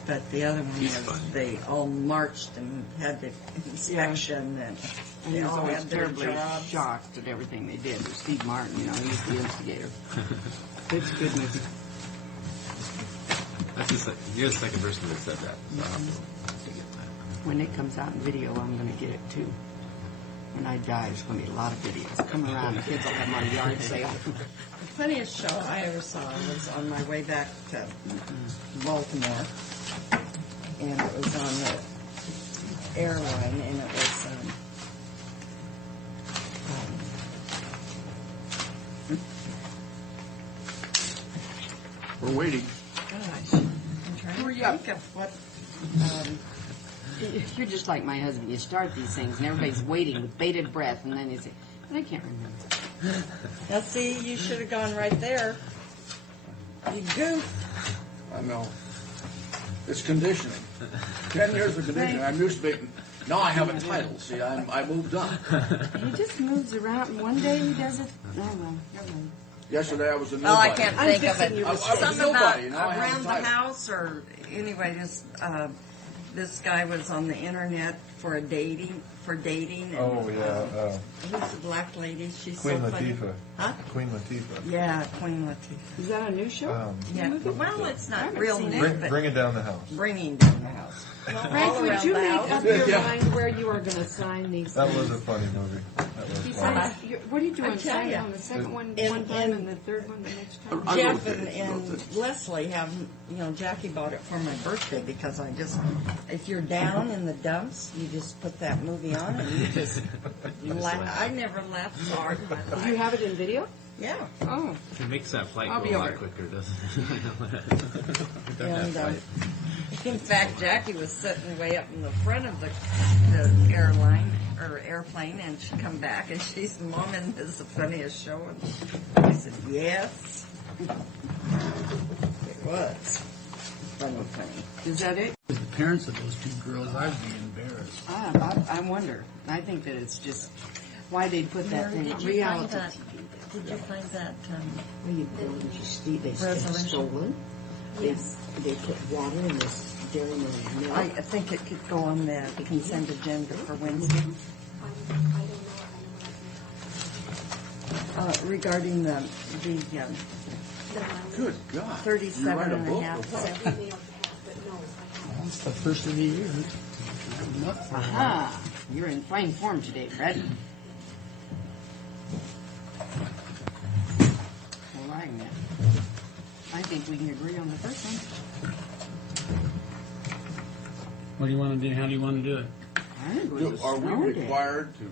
But the other one He's was funny. they all marched and had the inspection and And they he was all always had their terribly jobs. shocked at everything they did. But Steve Martin, you know, he's the instigator. It's a good movie. You're the second person that said that. So I'll have to get that. When it comes out in video, I'm going to get it too. When I die, there's going to be a lot of videos. Come around, the kids will have my yard sale. The funniest show I ever saw was on my way back to Baltimore, and it was on the airline, and it was We're waiting. gosh, I'm trying Hurry to up. think of what. You're just like my husband. You start these things, and everybody's waiting with bated breath, and then you say, I can't remember. Now, see, you should have gone right there. You goof. I know. It's conditioning. 10 years of conditioning. I'm used to being. Now I have a title. See, I moved on. He just moves around, and one day he does it. Oh, well, never mind. Yesterday I was a nobody. Well, I can't I'm think of fixing it. you with Something something. about Nobody, now I have around a the title. house, or anyway, this guy was on the internet for dating. Oh yeah, Who's the black lady? She's Queen so funny. Latifah. Huh? Queen Latifah. Yeah, Queen Latifah. Is that a new show? Yeah. Well, it's not haven't real seen new, it. but Bringing down the house. bringing down the house. Frank, All would around you the make house. up your Yeah. mind where you are going to sign these That things? was a funny movie. That was funny. Besides, what are you I doing? tell Sign ya. on the second one And- one time and- and the third one the next time? I Jeff wrote and this. Leslie have, Jackie bought it for my birthday because if you're down in the dumps, you just put that movie on and you just I never laughed so hard in my Do you life. have it in video? Yeah. Oh, It makes that flight I'll go be a lot over. quicker, doesn't it? And in fact, Jackie was sitting way up in the front of the airline or airplane, and she come back and she's, Mom, isn't this the funniest show? And I said, yes. It was funny. is that it? The parents of those two girls, I'd be embarrassed. I wonder. I think that it's just why they put that thing on Did you reality find that? TV. Did you find that? Well, you go and you see they Resolution? stolen. Yes. They put water in this dairy milk. I think it could go on the consent agenda for Wednesday. I don't know. Regarding the Good God. You write 37 a and a book? half. But no, I It's the first of the year. Aha! You're in fine form today, Fred. All right, then. I think we can agree on the first one. What do you want to do? How do you want to do it? I think it was a Are we snow day. required to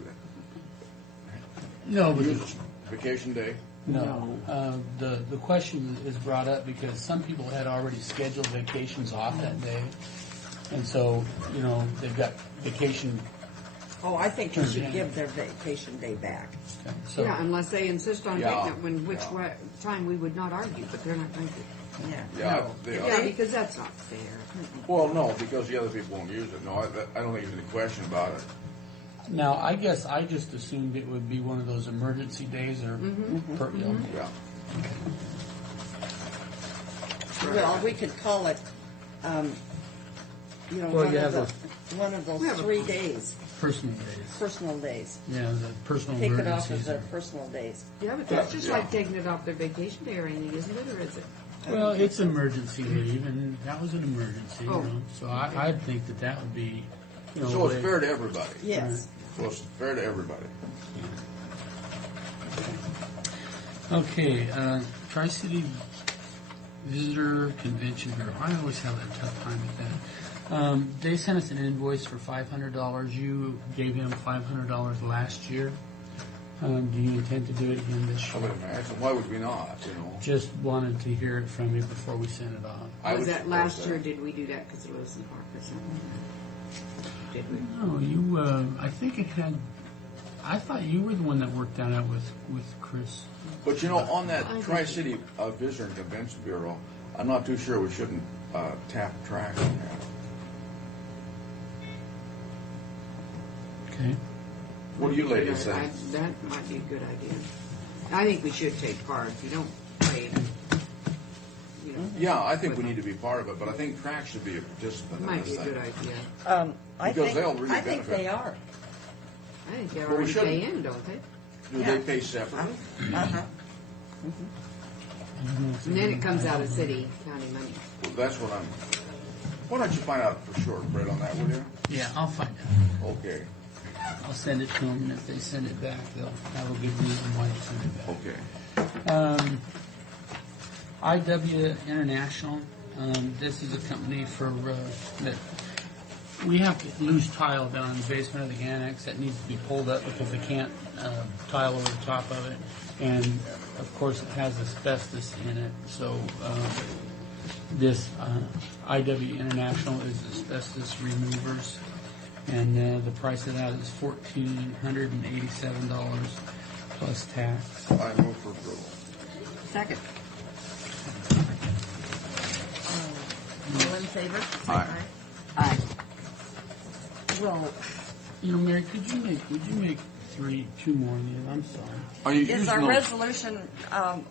No, but use vacation day? no. The question is brought up because some people had already scheduled vacations off that day, and so they've got vacation. Oh, I think you should give their vacation day back. So Yeah, unless they insist on Yeah, taking it, time we would not argue, but they're not going to. Yeah. Yeah, they Yeah, are. because that's not fair. Well, no, because the other people won't use it. No, I don't think there's any question about it. now, I guess I just assumed it would be one of those emergency days or. Yeah. Well, we could call it, Well, one, you of have one of those We have a 3 days, Personal days. personal days. Yeah, the personal Take it off emergencies. of the personal days. Yeah, but that's just Yeah. like taking it off their vacation day or anything, isn't it? Or is it? Well, it's emergency leave, and that was an emergency, Oh. So I think that would be, So it's fair to everybody. Yes. So it's fair to everybody. Okay, Tri-City Visitor Convention Bureau. I always have a tough time with that. They sent us an invoice for $500. You gave them $500 last year. Do you intend to do it again this I year? would imagine. Why would we not? Just wanted to hear it from you before we sent it off. I Was would that suppose last that. year? Did we do that because of Lewis and Park or something? Did we? No, you. I think it had. I thought you were the one that worked on it with Chris. But on that I think- Tri-City Visitor and Convention Bureau, I'm not too sure we shouldn't tap track on that. Okay. What do you ladies think? That might be a good idea. I think we should take part. If you don't play, Yeah, I think we need to be part of it, but I think track should be a participant it in might be this a thing. good idea. Because they'll really I think benefit. they are. I think they Well, we already should- pay in, don't they? Do Yeah. they pay separately? Uh-huh. And then it comes out of city, county money. Well, that's what I'm. Why don't you find out for sure, Fred, on that, will you? Yeah, I'll find out. Okay. I'll send it to them, and if they send it back, they'll have a good reason why to send it back. Okay. IW International. This is a company for that we have to lose tile down in the basement of the annex that needs to be pulled up because they can't tile over the top of it, and of course it has asbestos in it. So this IW International is asbestos removers, and the price of that is $1,487 plus tax. I move for approval. Second. All in favor? Say Aye. Aye. Well, Mary, would you make two more of these? I'm sorry. Are you is using our those? resolution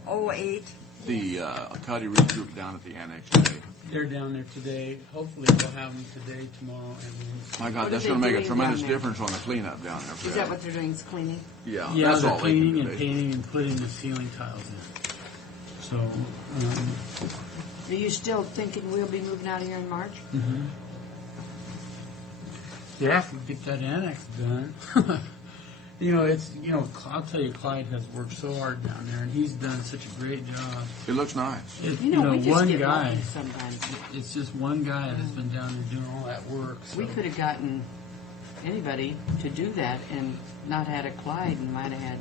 08 the Cuddy Ridge group down at the annex today? They're down there today. Hopefully we'll have them today, tomorrow, and Wednesday. My God, What that's are going to they make a doing tremendous down there? difference on the cleanup down there, Fred. Is that what they're doing, is cleaning? Yeah, Yeah, that's they're all they can cleaning do. and basically. painting and putting the ceiling tiles in. So, Are you still thinking we'll be moving out of here in March? yeah, if we get that annex done. I'll tell you, Clyde has worked so hard down there, and he's done such a great job. It looks nice. We just One get guy. lucky sometimes. It's just one guy that's been down there doing all that work. So. We could have gotten anybody to do that and not had a Clyde and might have had.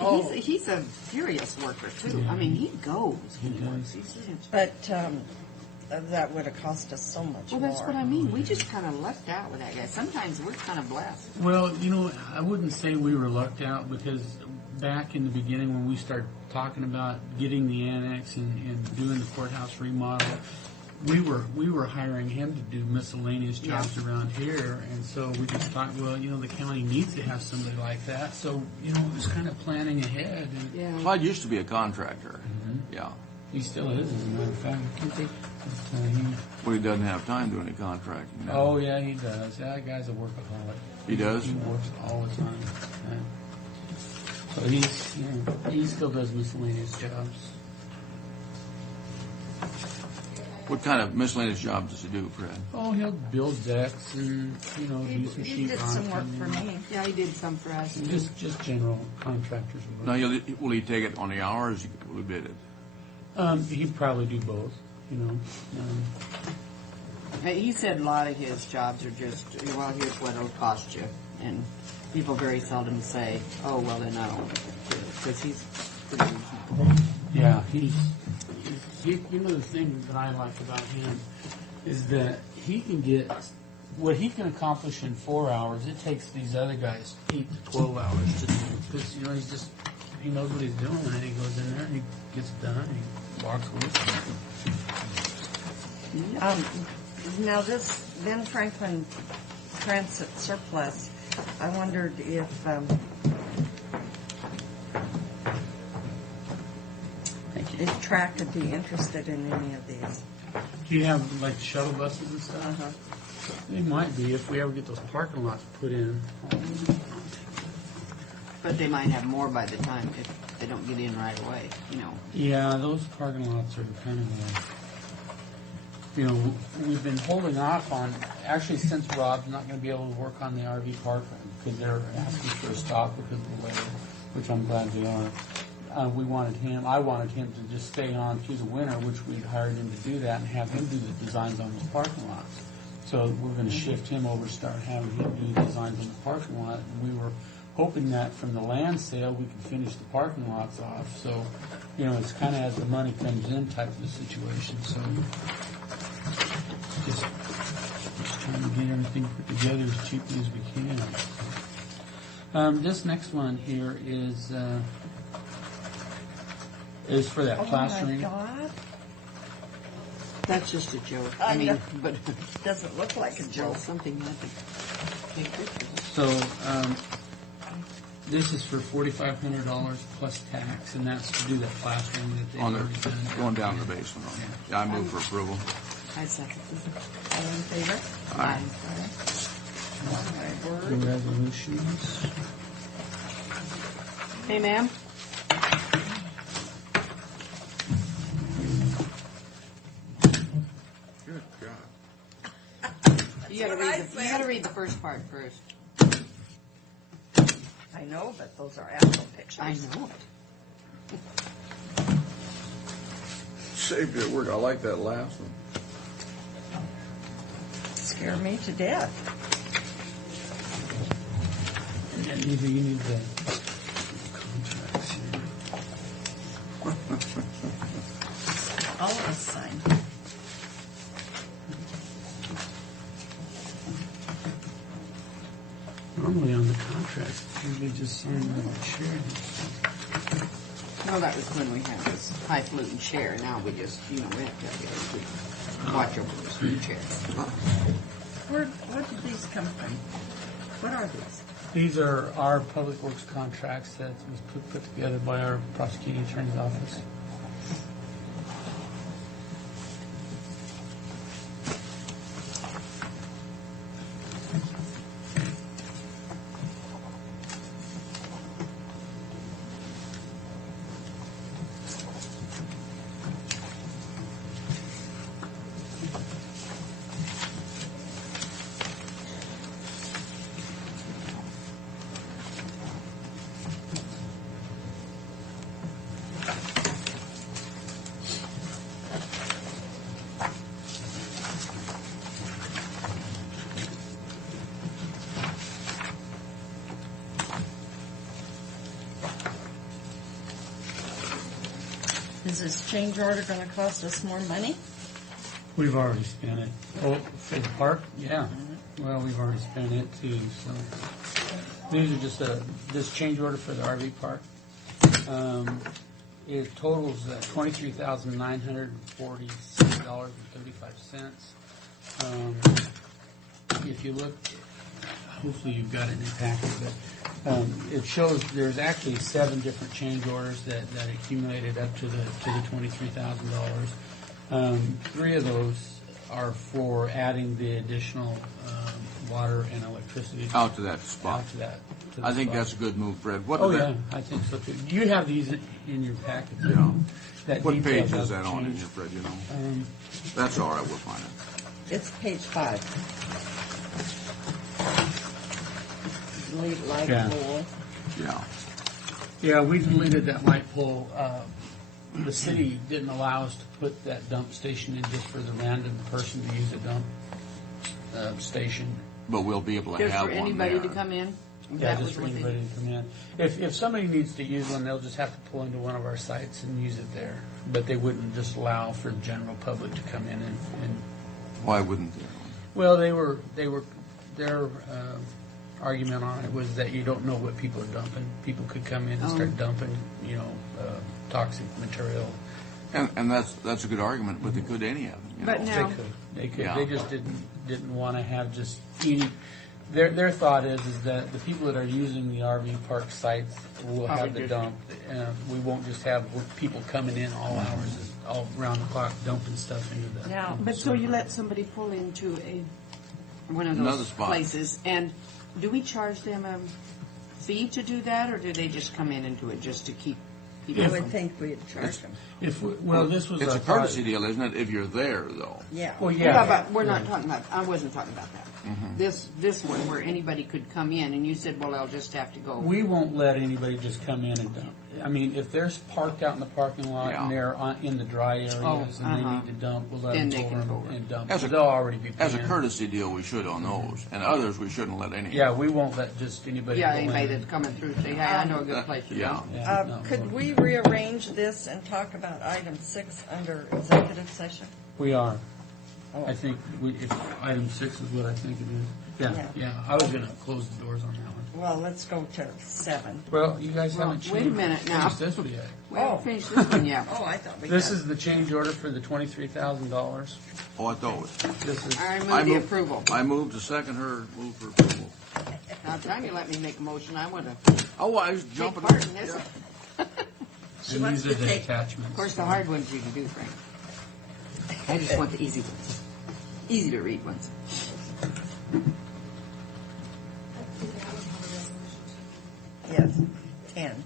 Oh. He's a furious worker too. Yeah. I mean, he goes. He does. He's But that would have cost us so much well, more. that's what I mean. We just kind of lucked out with that guy. Sometimes we're kind of blessed. Well, I wouldn't say we were lucked out because back in the beginning when we started talking about getting the annex and doing the courthouse remodel, we were hiring him to do miscellaneous jobs around here, and so we just thought, well, the county needs to have somebody like that. So, it was kind of planning ahead. And Yeah. Clyde used to be a contractor. Yeah. he still is, as a matter of fact. Well, he doesn't have time to do any contracting now. Oh, yeah, he does. That guy's a workaholic. He does? He works all the time. Yeah. So he still does miscellaneous jobs. What kind of miscellaneous jobs does he do, Fred? Oh, he'll build decks and, do some He sheet did some work rocking for and- me. Yeah, he did some for us. Just general contractors. Now, will he take it on the hour or will he bid it? He'd probably do both, He said a lot of his jobs are just, well, here's what it'll cost you. And people very seldom say, oh, well, then I don't, because he's pretty reasonable. Yeah, the thing that I like about him is that he can get what he can accomplish in 4 hours. It takes these other guys 8 to 12 hours to do because he knows what he's doing, and he goes in there and he gets it done. And he walks with it. Now this Ben Franklin Transit surplus, I wondered if if TRAC could be interested in any of these. Do you have like shuttle buses and stuff? They might be if we ever get those parking lots put in. But they might have more by the time if they don't get in right away, Yeah, those parking lots are kind of we've been holding off on, actually since Rob's not going to be able to work on the RV park because they're asking for a stop because of the weather, which I'm glad they are. I wanted him to just stay on through the winter, which we'd hired him to do that and have him do the designs on those parking lots. So we're going to shift him over, start having him do the designs on the parking lot. And we were hoping that from the land sale we could finish the parking lots off. So, it's kind of as the money comes in type of a situation. So just trying to get everything put together as cheaply as we can. This next one here is for that plastering. Oh my God! That's just a joke. I know. But Doesn't look like a joke. something you have to take pictures. So this is for $4,500 plus tax, and that's to do that plastering that they've already done. Going down to the basement. Yeah, I move for approval. I second. All in favor? Aye. The resolutions. Hey, ma'am. Good God. You gotta read the first part first. I know, but those are actual pictures. I know it. Saved your work. I like that last one. Scared me to death. And you need the contracts here. All of us signed. Normally on the contract, they just sign the chair. No, that was when we had this highfalutin chair. Now we just, we have to watch over this new chair. Where did these come from? What are these? These are our public works contracts that was put together by our prosecuting attorney's office. Is this change order gonna cost us more money? We've already spent it. Oh, for the park? Yeah. Well, we've already spent it too, so. These are just this change order for the RV park. It totals $23,946.35. If you look, hopefully you've got it in your packet, but it shows there's actually 7 different change orders that accumulated up to the $23,000. 3 of those are for adding the additional water and electricity Out to that spot. out to that. to the I think spot. that's a good move, Fred. What Oh, is yeah, that? I think so too. You have these in your packet. Yeah. That What detail page is about that the on in change. here, Fred, you know? Um, That's all right, we'll find it. It's page 5. Delete light Yeah. pole. Yeah. Yeah, we deleted that light pole. The city didn't allow us to put that dump station in just for the random person to use a dump station. But we'll be able to Just have for one anybody there. to come in? Yeah, That just was for what they- anybody to come in. If somebody needs to use one, they'll just have to pull into one of our sites and use it there. But they wouldn't just allow for the general public to come in and Why wouldn't they? well, their argument on it was that you don't know what people are dumping. People could come in and start dumping, toxic material. And that's a good argument, but they could any of them. You But know? now- They could. Yeah. They just didn't want to have just any. Their thought is that the people that are using the RV park sites will have the dump. We won't just have people coming in all hours, all around the clock, dumping stuff into the. Now, But so you let somebody pull into one of Another those spot. places, and do we charge them a fee to do that, or do they just come in and do it just to keep people I from? would think we'd charge them. This was It's our a courtesy thought. deal, isn't it, if you're there, though? Yeah. Well, Yeah, yeah, but we're not talking about, I wasn't talking about that. This one where anybody could come in, and you said, well, they'll just have to go. we won't let anybody just come in and dump. I mean, if they're parked out in the parking lot Yeah. and they're in the dry areas and they need to dump, we'll let Then them they go can over go. and dump. As So a- they'll already be As a paying. courtesy deal, we should on those, and others we shouldn't let any. Yeah, we won't let just anybody Yeah, go in. anybody that's coming through, say, hey, I know a good place to Yeah. go. Yeah, no, Could we rearrange this and talk about item 6 under executive session? We are. Oh. I think if item 6 is what I think it is. Yeah. I was going to close the doors on that one. Well, let's go to 7. Well, you guys Well, haven't wait a changed- minute now. finished this one yet. We haven't finished this one yet. Oh, I thought we This had- is the change order for the $23,000. Oh, I thought it was. This is. I I move the move- approval. I moved to second her, move for approval. Now, time you let me make a motion, I want to Oh, I was take jumping. part in this. She And wants these are to the take- attachments. Of course, the hard ones you can do, Frank. I just want the easy ones. Easy to read ones. Yes, 10.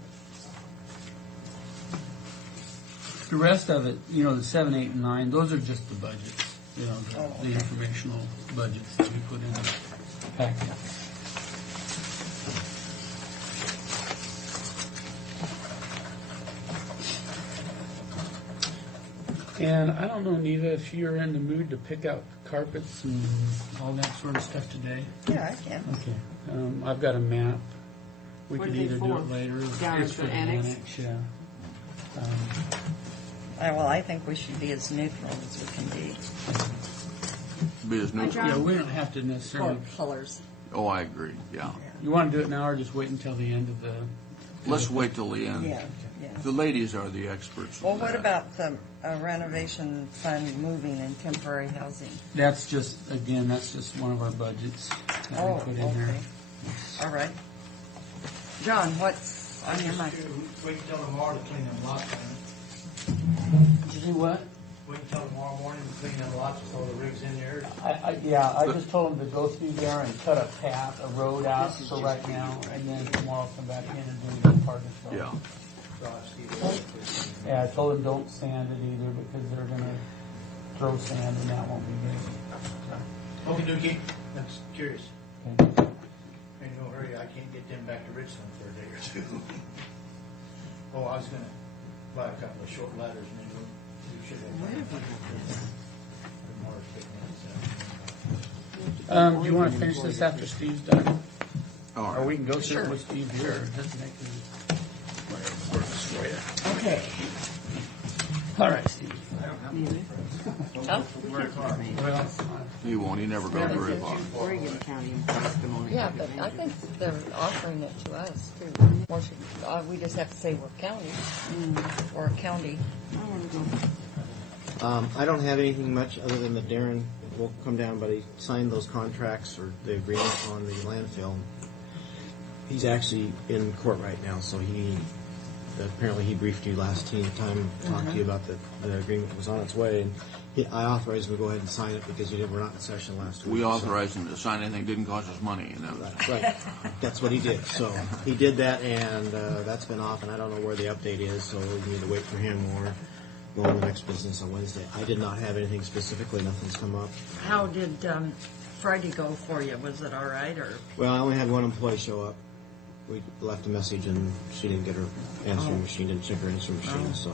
The rest of it, the 7, 8, and 9, those are just the budgets. The informational budgets that we put in the packet. And I don't know, Neva, if you're in the mood to pick out carpets and all that sort of stuff today. Yeah, I can. Okay. I've got a map. We What could are they either do for? it later. Down It's at the for the annex? yeah. Well, I think we should be as neutral as we can be. Be as neutral. Yeah, we don't have to Or necessarily. colors. Oh, I agree, yeah. You want to do it now or just wait until the end of the? Let's wait till the end. Yeah, yeah. The ladies are the experts. Well, on what that. about the renovation fund moving and temporary housing? That's just, again, that's just one of our budgets that Oh, we put in there. okay. All right. John, what's on your mind? Wait until tomorrow to clean them lots. Did you do what? Wait until tomorrow morning to clean them lots before the rig's in there. I just told them to go through there and cut a path, a road out for right now, and then tomorrow come back in and do the part of the Yeah. Yeah, I told them don't sand it either because they're gonna throw sand and that won't be good. Okay, Dookie, that's curious. So, okay. In no hurry, I can't get them back to Richland for a day or two. Oh, I was gonna buy a couple of short ladders and then we should have. Do you want to finish this after Steve's done? All Or right. we can go through it with Steve here. It doesn't make any works for you. Okay. All right, Steve. He won't. He never goes very far. Oregon County testimony. Yeah, but I think they're offering it to us too. We just have to say we're county or a county. I don't have anything much other than that Darren will come down, but he signed those contracts or the agreement on the landfill. He's actually in court right now, so apparently he briefed you last time, talked to you about the agreement was on its way, and I authorized him to go ahead and sign it because you were not in session last week. We authorized him to sign anything that didn't cost us money. And Right. That's what he did. So he did that, and that's been off, and I don't know where the update is, so we need to wait for him or go on the next business on Wednesday. I did not have anything specifically. Nothing's come up. How did Friday go for you? Was it all right or? Well, I only had one employee show up. We left a message, and she didn't get her answering machine, didn't check her answering machine, so.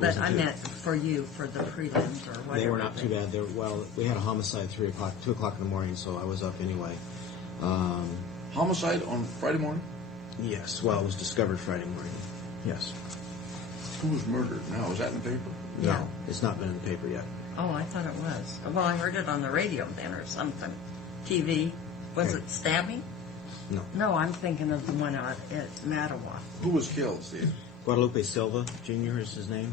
But I meant for you, for the prelims or whatever. They were not too bad. We had a homicide 2 o'clock in the morning, so I was up anyway. Homicide on Friday morning? Yes. Well, it was discovered Friday morning. Yes. Who was murdered? Now, was that in the paper? No, Yeah. it's not been in the paper yet. Oh, I thought it was. Well, I heard it on the radio then or something. TV. Was Okay. it stabbing? No. No, I'm thinking of the one out at Mattawa. Who was killed, Steve? Guadalupe Silva Jr. is his name.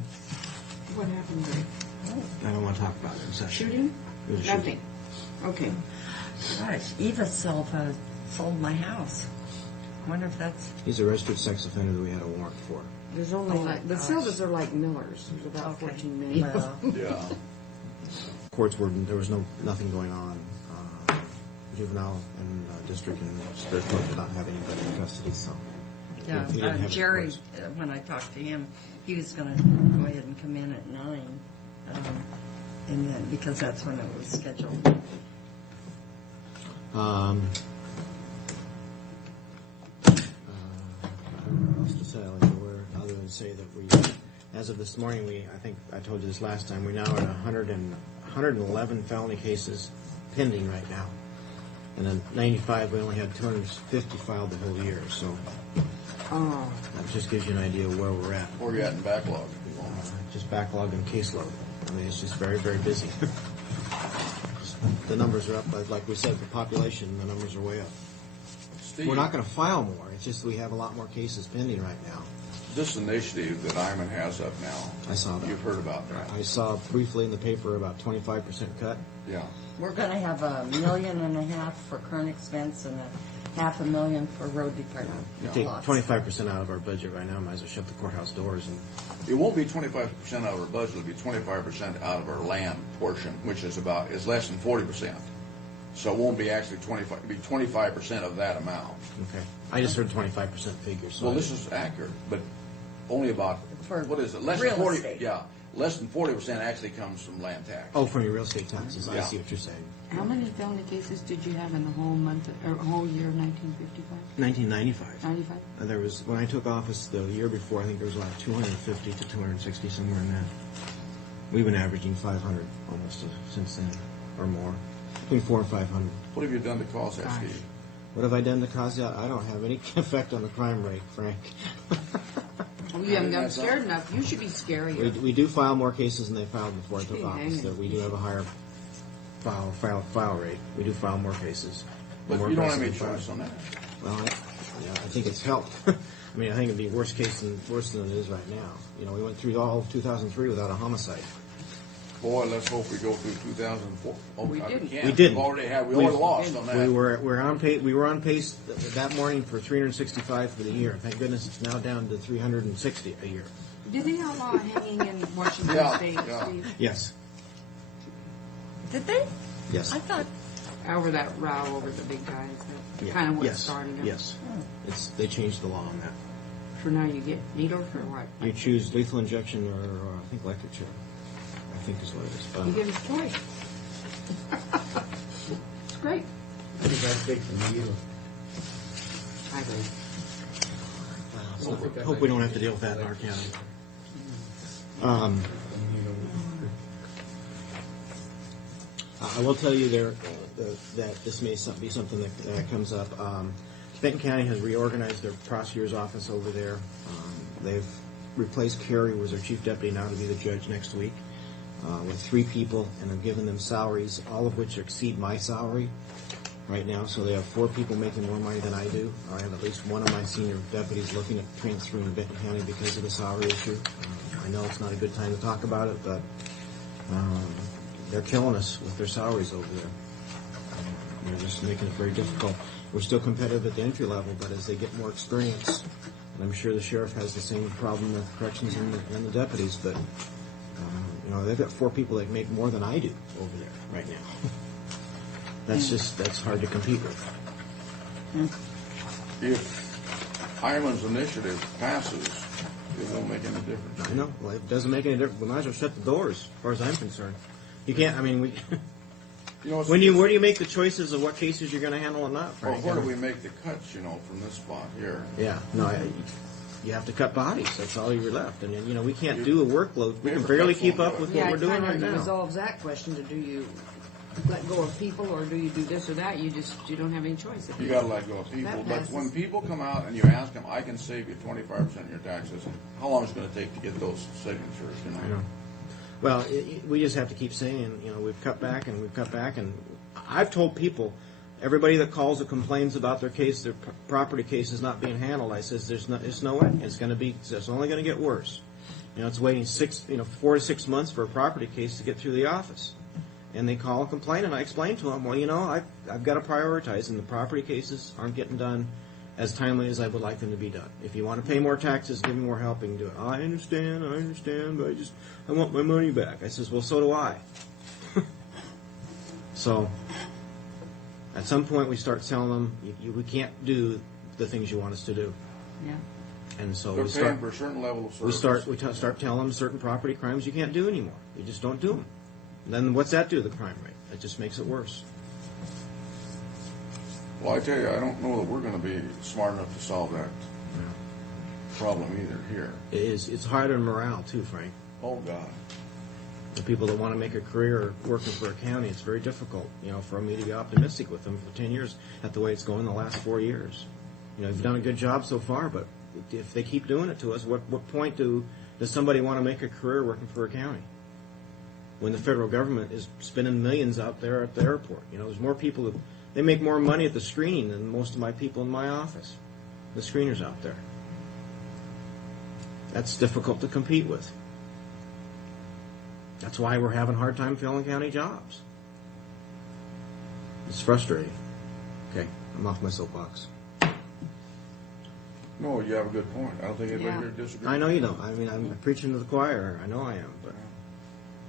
What happened there? I don't want to talk about it in session. Shooting? It was a shooting. Nothing. Okay. Gosh, Eva Silva sold my house. I wonder if that's... He's a registered sex offender that we had a warrant for. There's only Oh, the gosh. Silvas are like Millers. There's about 14 million. Well, Yeah. Courts were there was nothing going on. Juvenile and district and Superior Court did not have anybody in custody, so. yeah, he didn't have Jerry, courts. when I talked to him, he was going to go ahead and come in at 9. And then, because that's when it was scheduled. I don't know what else to say. Other than say that we, as of this morning, I think I told you this last time, we're now at 111 felony cases pending right now. And then 95, we only had 250 filed the whole year, so that just gives you an idea of where we're at. Or you had in backlog. Just backlog and caseload. I mean, it's just very, very busy. The numbers are up, like we said, the population, the numbers are way up. Steve, We're not going to file more. It's just we have a lot more cases pending right now. this initiative that Iman has up now, I saw that. you've heard about that. I saw briefly in the paper about 25% cut. Yeah. We're going to have $1.5 million for current expense and $500,000 for road department. We take lots. 25% out of our budget right now. Might as well shut the courthouse doors. And It won't be 25% out of our budget. It'll be 25% out of our land portion, which is less than 40%. So it won't be actually 25. It'll be 25% of that amount. okay, I just heard 25% figure. So Well, this is accurate, but only about For what is it? Less real than 40. estate. Yeah, less than 40% actually comes from land tax. oh, from your real estate taxes. I Yeah. see what you're saying. How many felony cases did you have in the whole month or whole year of 1955? 1995. 95? There was when I took office the year before. I think there was like 250 to 260 somewhere in that. We've been averaging 500 almost since then, or more, between 400 and 500. What have you done to cause that, Gosh. Steve? What have I done to cause that? I don't have any effect on the crime rate, Frank. Well, you haven't gotten scared enough. You should be scarier. We do file more cases than they filed before I took Gee, office. hanging. So we do have a higher file rate. We do file more cases. But More you don't have any aggressively choice on that. Well, I think it's helped. I mean, I think it'd be worse than it is right now. You know, we went through all of 2003 without a homicide. Boy, let's hope we go through 2004. Oh, We God, didn't. can't. We didn't. We already lost on that. We were on pace. We were on pace that morning for 365 for the year. Thank goodness it's now down to 360 a year. Did they outlaw hanging in Washington Yeah, State, yeah. Steve? Yes. Did they? Yes. I thought, Over that row over the big guys. That Yeah. kind of what yes. started it. Yes. They changed the law on that. For now you get needles or what? You choose lethal injection or I think electric chair. I think is what it is. You give us choice. It's great. I think that's big for you. I agree. Hope we don't have to deal with that in our county. I will tell you that this may be something that comes up. Benton County has reorganized their prosecutor's office over there. They've replaced Carrie, who was our chief deputy, now to be the judge next week, with 3 people, and I've given them salaries, all of which exceed my salary right now. So they have 4 people making more money than I do. I have at least one of my senior deputies looking at transferring to Benton County because of the salary issue. I know it's not a good time to talk about it, but they're killing us with their salaries over there. They're just making it very difficult. We're still competitive at the entry level, but as they get more experience, and I'm sure the sheriff has the same problem with corrections and the deputies, but they've got 4 people that make more than I do over there right now. That's hard to compete with. If Highland's initiative passes, it won't make any difference. I know. Well, it doesn't make any difference. We might as well shut the doors, as far as I'm concerned. You can't. I mean, we. Where do you make the choices of what cases you're going to handle and not? Well, where do we make the cuts? From this spot here. Yeah. No. You have to cut bodies. That's all you're left. And we can't do a workload. We can barely keep up with what we're doing right now. Yeah, it resolves that question. Do you let go of people, or do you do this or that? You don't have any choice. You got to let go of people. But when people come out and you ask them, I can save you 25% of your taxes. How long is it going to take to get those signatures? I know. Well, we just have to keep saying, we've cut back and we've cut back. And I've told people, everybody that calls or complains about their case, their property case is not being handled, I says, it's no way. It's only going to get worse. It's waiting 4 to 6 months for a property case to get through the office. And they call and complain, and I explain to them, I've got to prioritize, and the property cases aren't getting done as timely as I would like them to be done. If you want to pay more taxes, give me more help, you can do it. I understand, but I want my money back. I says, well, so do I. So, at some point we start telling them, we can't do the things you want us to do. Yeah. And so we start for a certain level of service. We start telling them certain property crimes you can't do anymore. You just don't do them. And then what's that do to the crime rate? It just makes it worse. Well, I tell you, I don't know that we're going to be smart enough to solve that problem either here. It is. It's harder than morale, too, Frank. Oh, God. The people that want to make a career working for a county, it's very difficult, for me to be optimistic with them for 10 years at the way it's going the last 4 years. You've done a good job so far, but if they keep doing it to us, what point does somebody want to make a career working for a county? When the federal government is spending millions out there at the airport. There's more people they make more money at the screening than most of my people in my office. The screeners out there. That's difficult to compete with. That's why we're having a hard time filling county jobs. It's frustrating. Okay, I'm off my soapbox. No, you have a good point. I don't think anybody here disagrees. I know you don't. I mean, I'm preaching to the choir. I know I am, but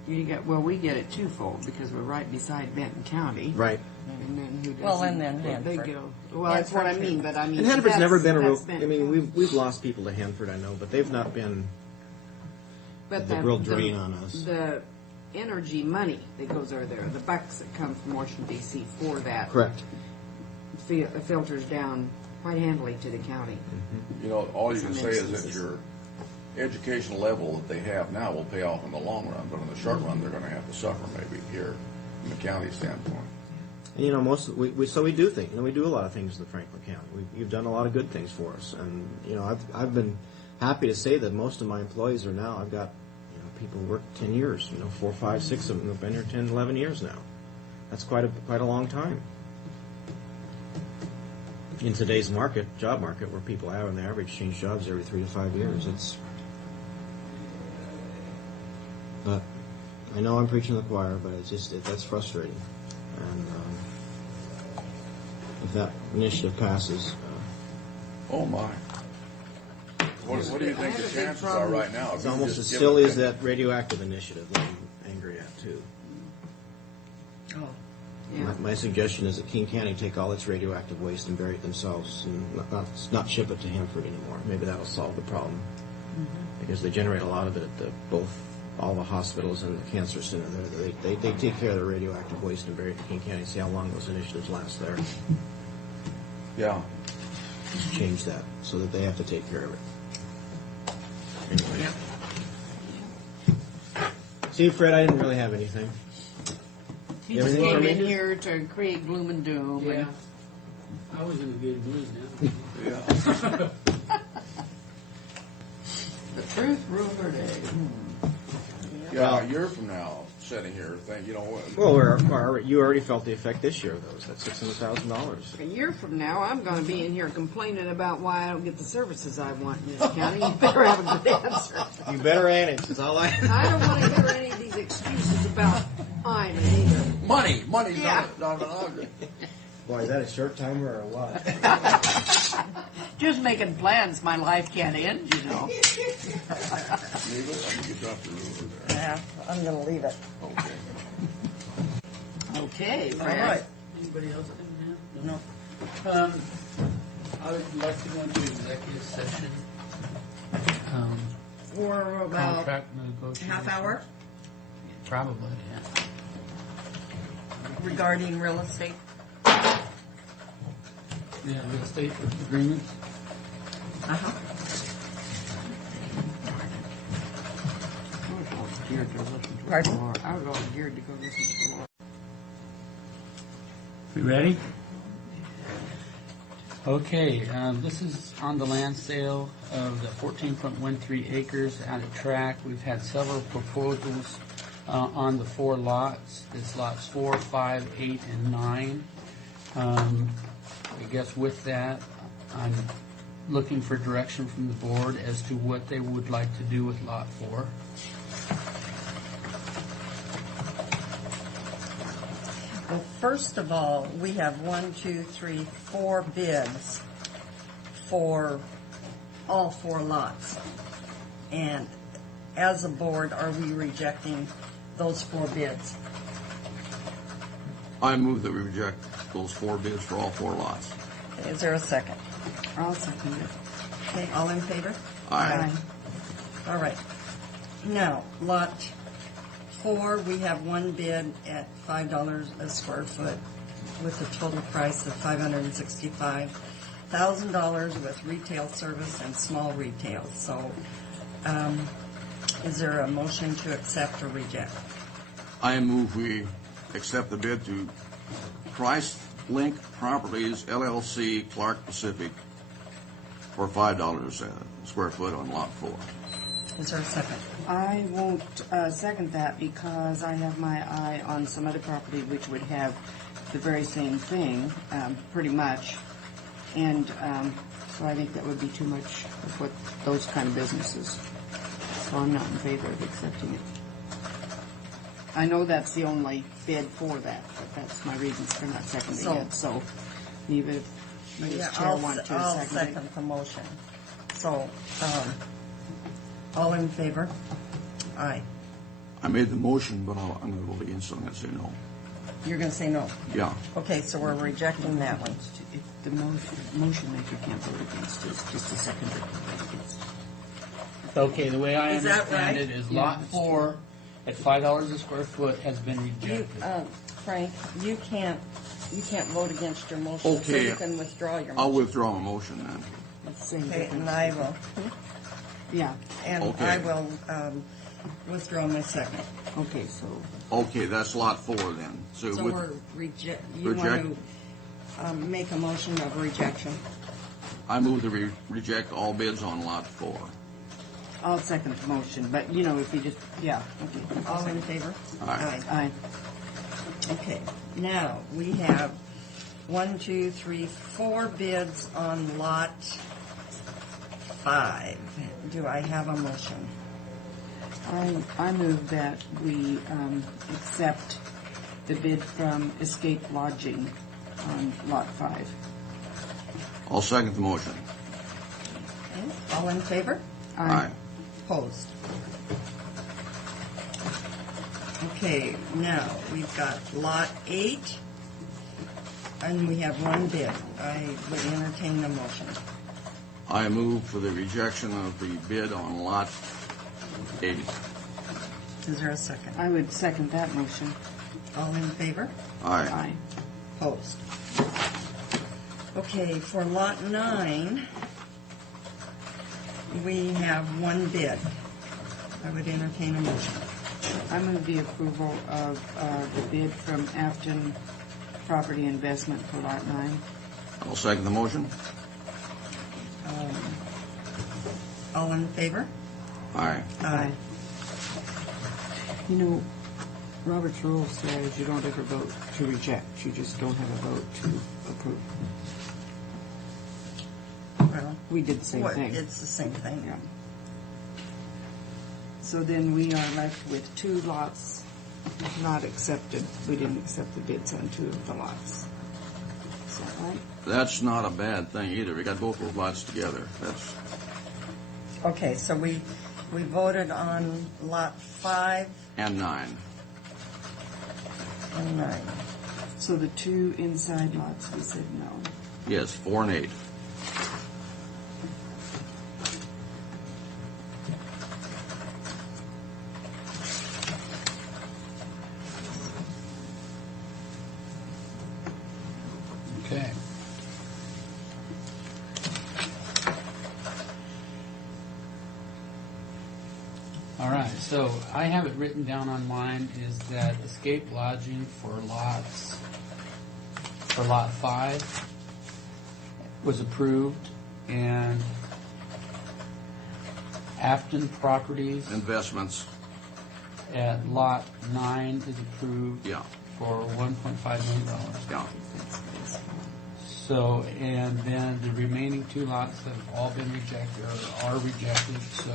we get it twofold because we're right beside Benton County. Right. And then who does and then Hanford. That's what I mean. But and Hanford's never been a real. I mean, we've lost people to Hanford, I know, but they've not been. But the real drain on us. The energy money that goes over there, the bucks that come from Washington D.C. for that, correct, filters down quite handily to the county. Mm-hmm. All you can say is that your educational level that they have now will pay off in the long run, but in the short run, they're going to have to suffer maybe here from the county standpoint. And, we do things. We do a lot of things in the Franklin County. You've done a lot of good things for us, and I've been happy to say that most of my employees are now. I've got people who work 10 years. 4, 5, 6 of them have been here 10, 11 years now. That's quite a long time. In today's job market, where people have on the average change jobs every 3 to 5 years, But I know I'm preaching to the choir, but that's frustrating. And if that initiative passes, oh my! What do you think the chances are right now? It's almost as silly as that radioactive initiative that I'm angry at too. Oh, yeah. My suggestion is that King County take all its radioactive waste and bury it themselves, and not ship it to Hanford anymore. Maybe that'll solve the problem, because they generate a lot of it at all the hospitals and the cancer center there. They take care of the radioactive waste and bury it in King County. See how long those initiatives last there. Yeah. Just change that so that they have to take care of it. Anyway. See, Fred, I didn't really have anything. He just came in here to create gloom and doom. Yeah. I was in a good mood now. Yeah. The truth ruler day. Yeah, a year from now, sitting here, think, you know. Well, you already felt the effect this year, though. That's $600,000. A year from now, I'm going to be in here complaining about why I don't get the services I want in this county. You better have a good answer. You better answer. That's all I. I don't want to hear any of these excuses about I'm either. Money's Yeah. not an object. Boy, is that a short timer or what? Just making plans, my life can't end, you know. Leave it, I think you dropped the ruler there. Yeah, I'm going to leave it. Okay. Okay, All right. Anybody else have? No. I would like to go into executive session. For about Contract negotiation. half hour Probably, yeah. regarding real estate. Yeah, real estate agreements. Uh-huh. Pardon? I was all geared to go listen to the law. We ready? Okay, this is on the land sale of the 14.13 acres out of track. We've had several proposals on the 4 lots. It's lots 4, 5, 8, and 9. I guess with that, I'm looking for direction from the board as to what they would like to do with lot 4. Well, first of all, we have 4 bids for all 4 lots. And as a board, are we rejecting those 4 bids? I move that we reject those 4 bids for all 4 lots. Is there a second? I'll second it. Okay, all in favor? Aye. All right. Now, lot 4, we have 1 bid at $5 a square foot with a total price of $565,000 with retail service and small retail. So, is there a motion to accept or reject? I move we accept the bid to Price Link Properties, LLC, Clark Pacific, for $5 a square foot on lot 4. Is there a second? I won't second that because I have my eye on some other property which would have the very same thing, pretty much. And so I think that would be too much of what those kind of businesses. So I'm not in favor of accepting it. I know that's the only bid for that, but that's my reasons for not seconding it. So even if you as chair want to I'll second second the motion. So, all in favor? Aye. I made the motion, but I'm going to vote against, so I'm going to say no. You're going to say no? Yeah. Okay, so we're rejecting that one. it. The motion maker can't vote against it. It's just a seconder can vote against it. Okay, the way I Is that understand right? it is Yeah, lot that's 4 at $5 a square foot has been You, rejected. Frank, you can't vote against your motion, so Okay. you can withdraw your I'll motion. withdraw my motion then. It's the same Okay, difference. and I will, Yeah. and Okay. I will withdraw my second. Okay, so Okay, that's lot 4 then. So with- we're you Reject. want to make a motion of rejection? I move that we reject all bids on lot 4. I'll second the motion. But you know, if you just okay. All in favor? Aye. Aye. Okay, now we have 4 bids on lot 5. Do I have a motion? I move that we accept the bid from Escape Lodging on Lot 5. I'll second the motion. Okay, all in favor? Aye. Opposed? Okay, now we've got lot 8, and we have 1 bid. I would entertain the motion. I move for the rejection of the bid on lot 8. Is there a second? I would second that motion. All in favor? Aye. Aye. Opposed? Okay, for lot 9, we have 1 bid. I would entertain a motion. I move the approval of the bid from Afton Property Investment for Lot 9. I'll second the motion. All in favor? Aye. Aye. You know, Robert's rule says you don't ever vote to reject. You just don't have a vote to approve. Well, We did the same what- thing. It's the same thing. Yeah. So then we are left with 2 lots not accepted. We didn't accept the bids on 2 of the lots. Is that right? That's not a bad thing either. We got both those lots together. That's, Okay, so we voted on lot 5 and 9. and 9. So the 2 inside lots, we said no. Yes, 4 and 8. Okay. All right, so I have it written down on mine is that escape lodging for lot 5 was approved, and Afton Properties Investments, at lot 9 is approved yeah, for $1.5 million. yeah. So, and then the remaining 2 lots have all been rejected, or are rejected, so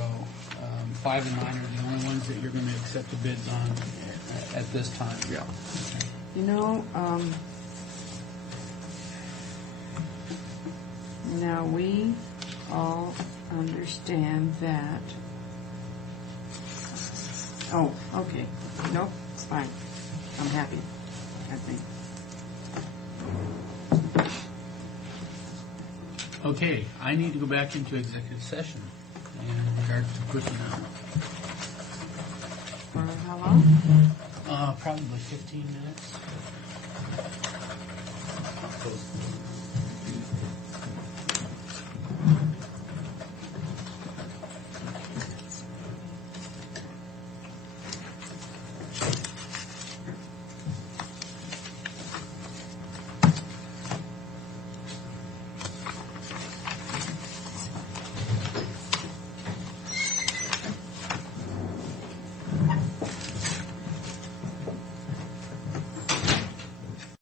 5 and 9 are the only ones that you're going to accept the bids on at this time. Yeah. You know, now we all understand that. Oh, okay. Nope, it's fine. I'm happy, I think. Okay, I need to go back into executive session in regards to personnel. For how long? Probably 15 minutes.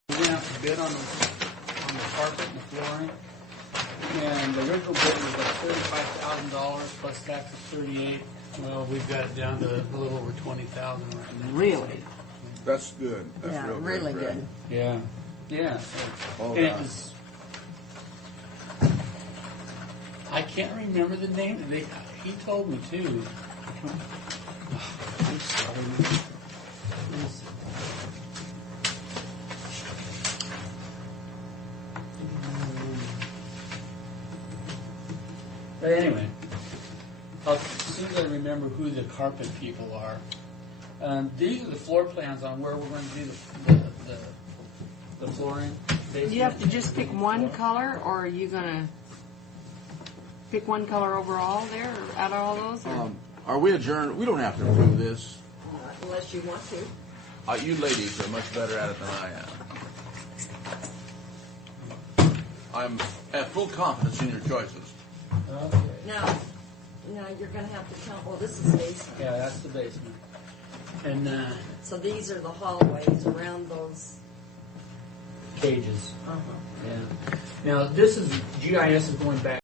We're going to have to bid on the carpet and the flooring. And the original bid was like $35,000 plus tax of $38,000. Well, we've got it down to a little over $20,000 right now. Really? That's good. That's Yeah, real really Fred. good. Yeah. Yeah. Oh, And it gosh. was, I can't remember the name. He told me too. I'm sorry. But anyway, as soon as I remember who the carpet people are, these are the floor plans on where we're going to do the flooring. Do you have to just pick one color, or are you gonna pick one color overall there, or out of all those? Or? Are we adjourned? We don't have to approve this. Unless you want to. You ladies are much better at it than I am. I'm have full confidence in your choices. Okay. Now you're going to have to tell, well, this is basement. Yeah, that's the basement. And So these are the hallways around those. cages. Uh-huh. Yeah. Now, this is, GIS is going back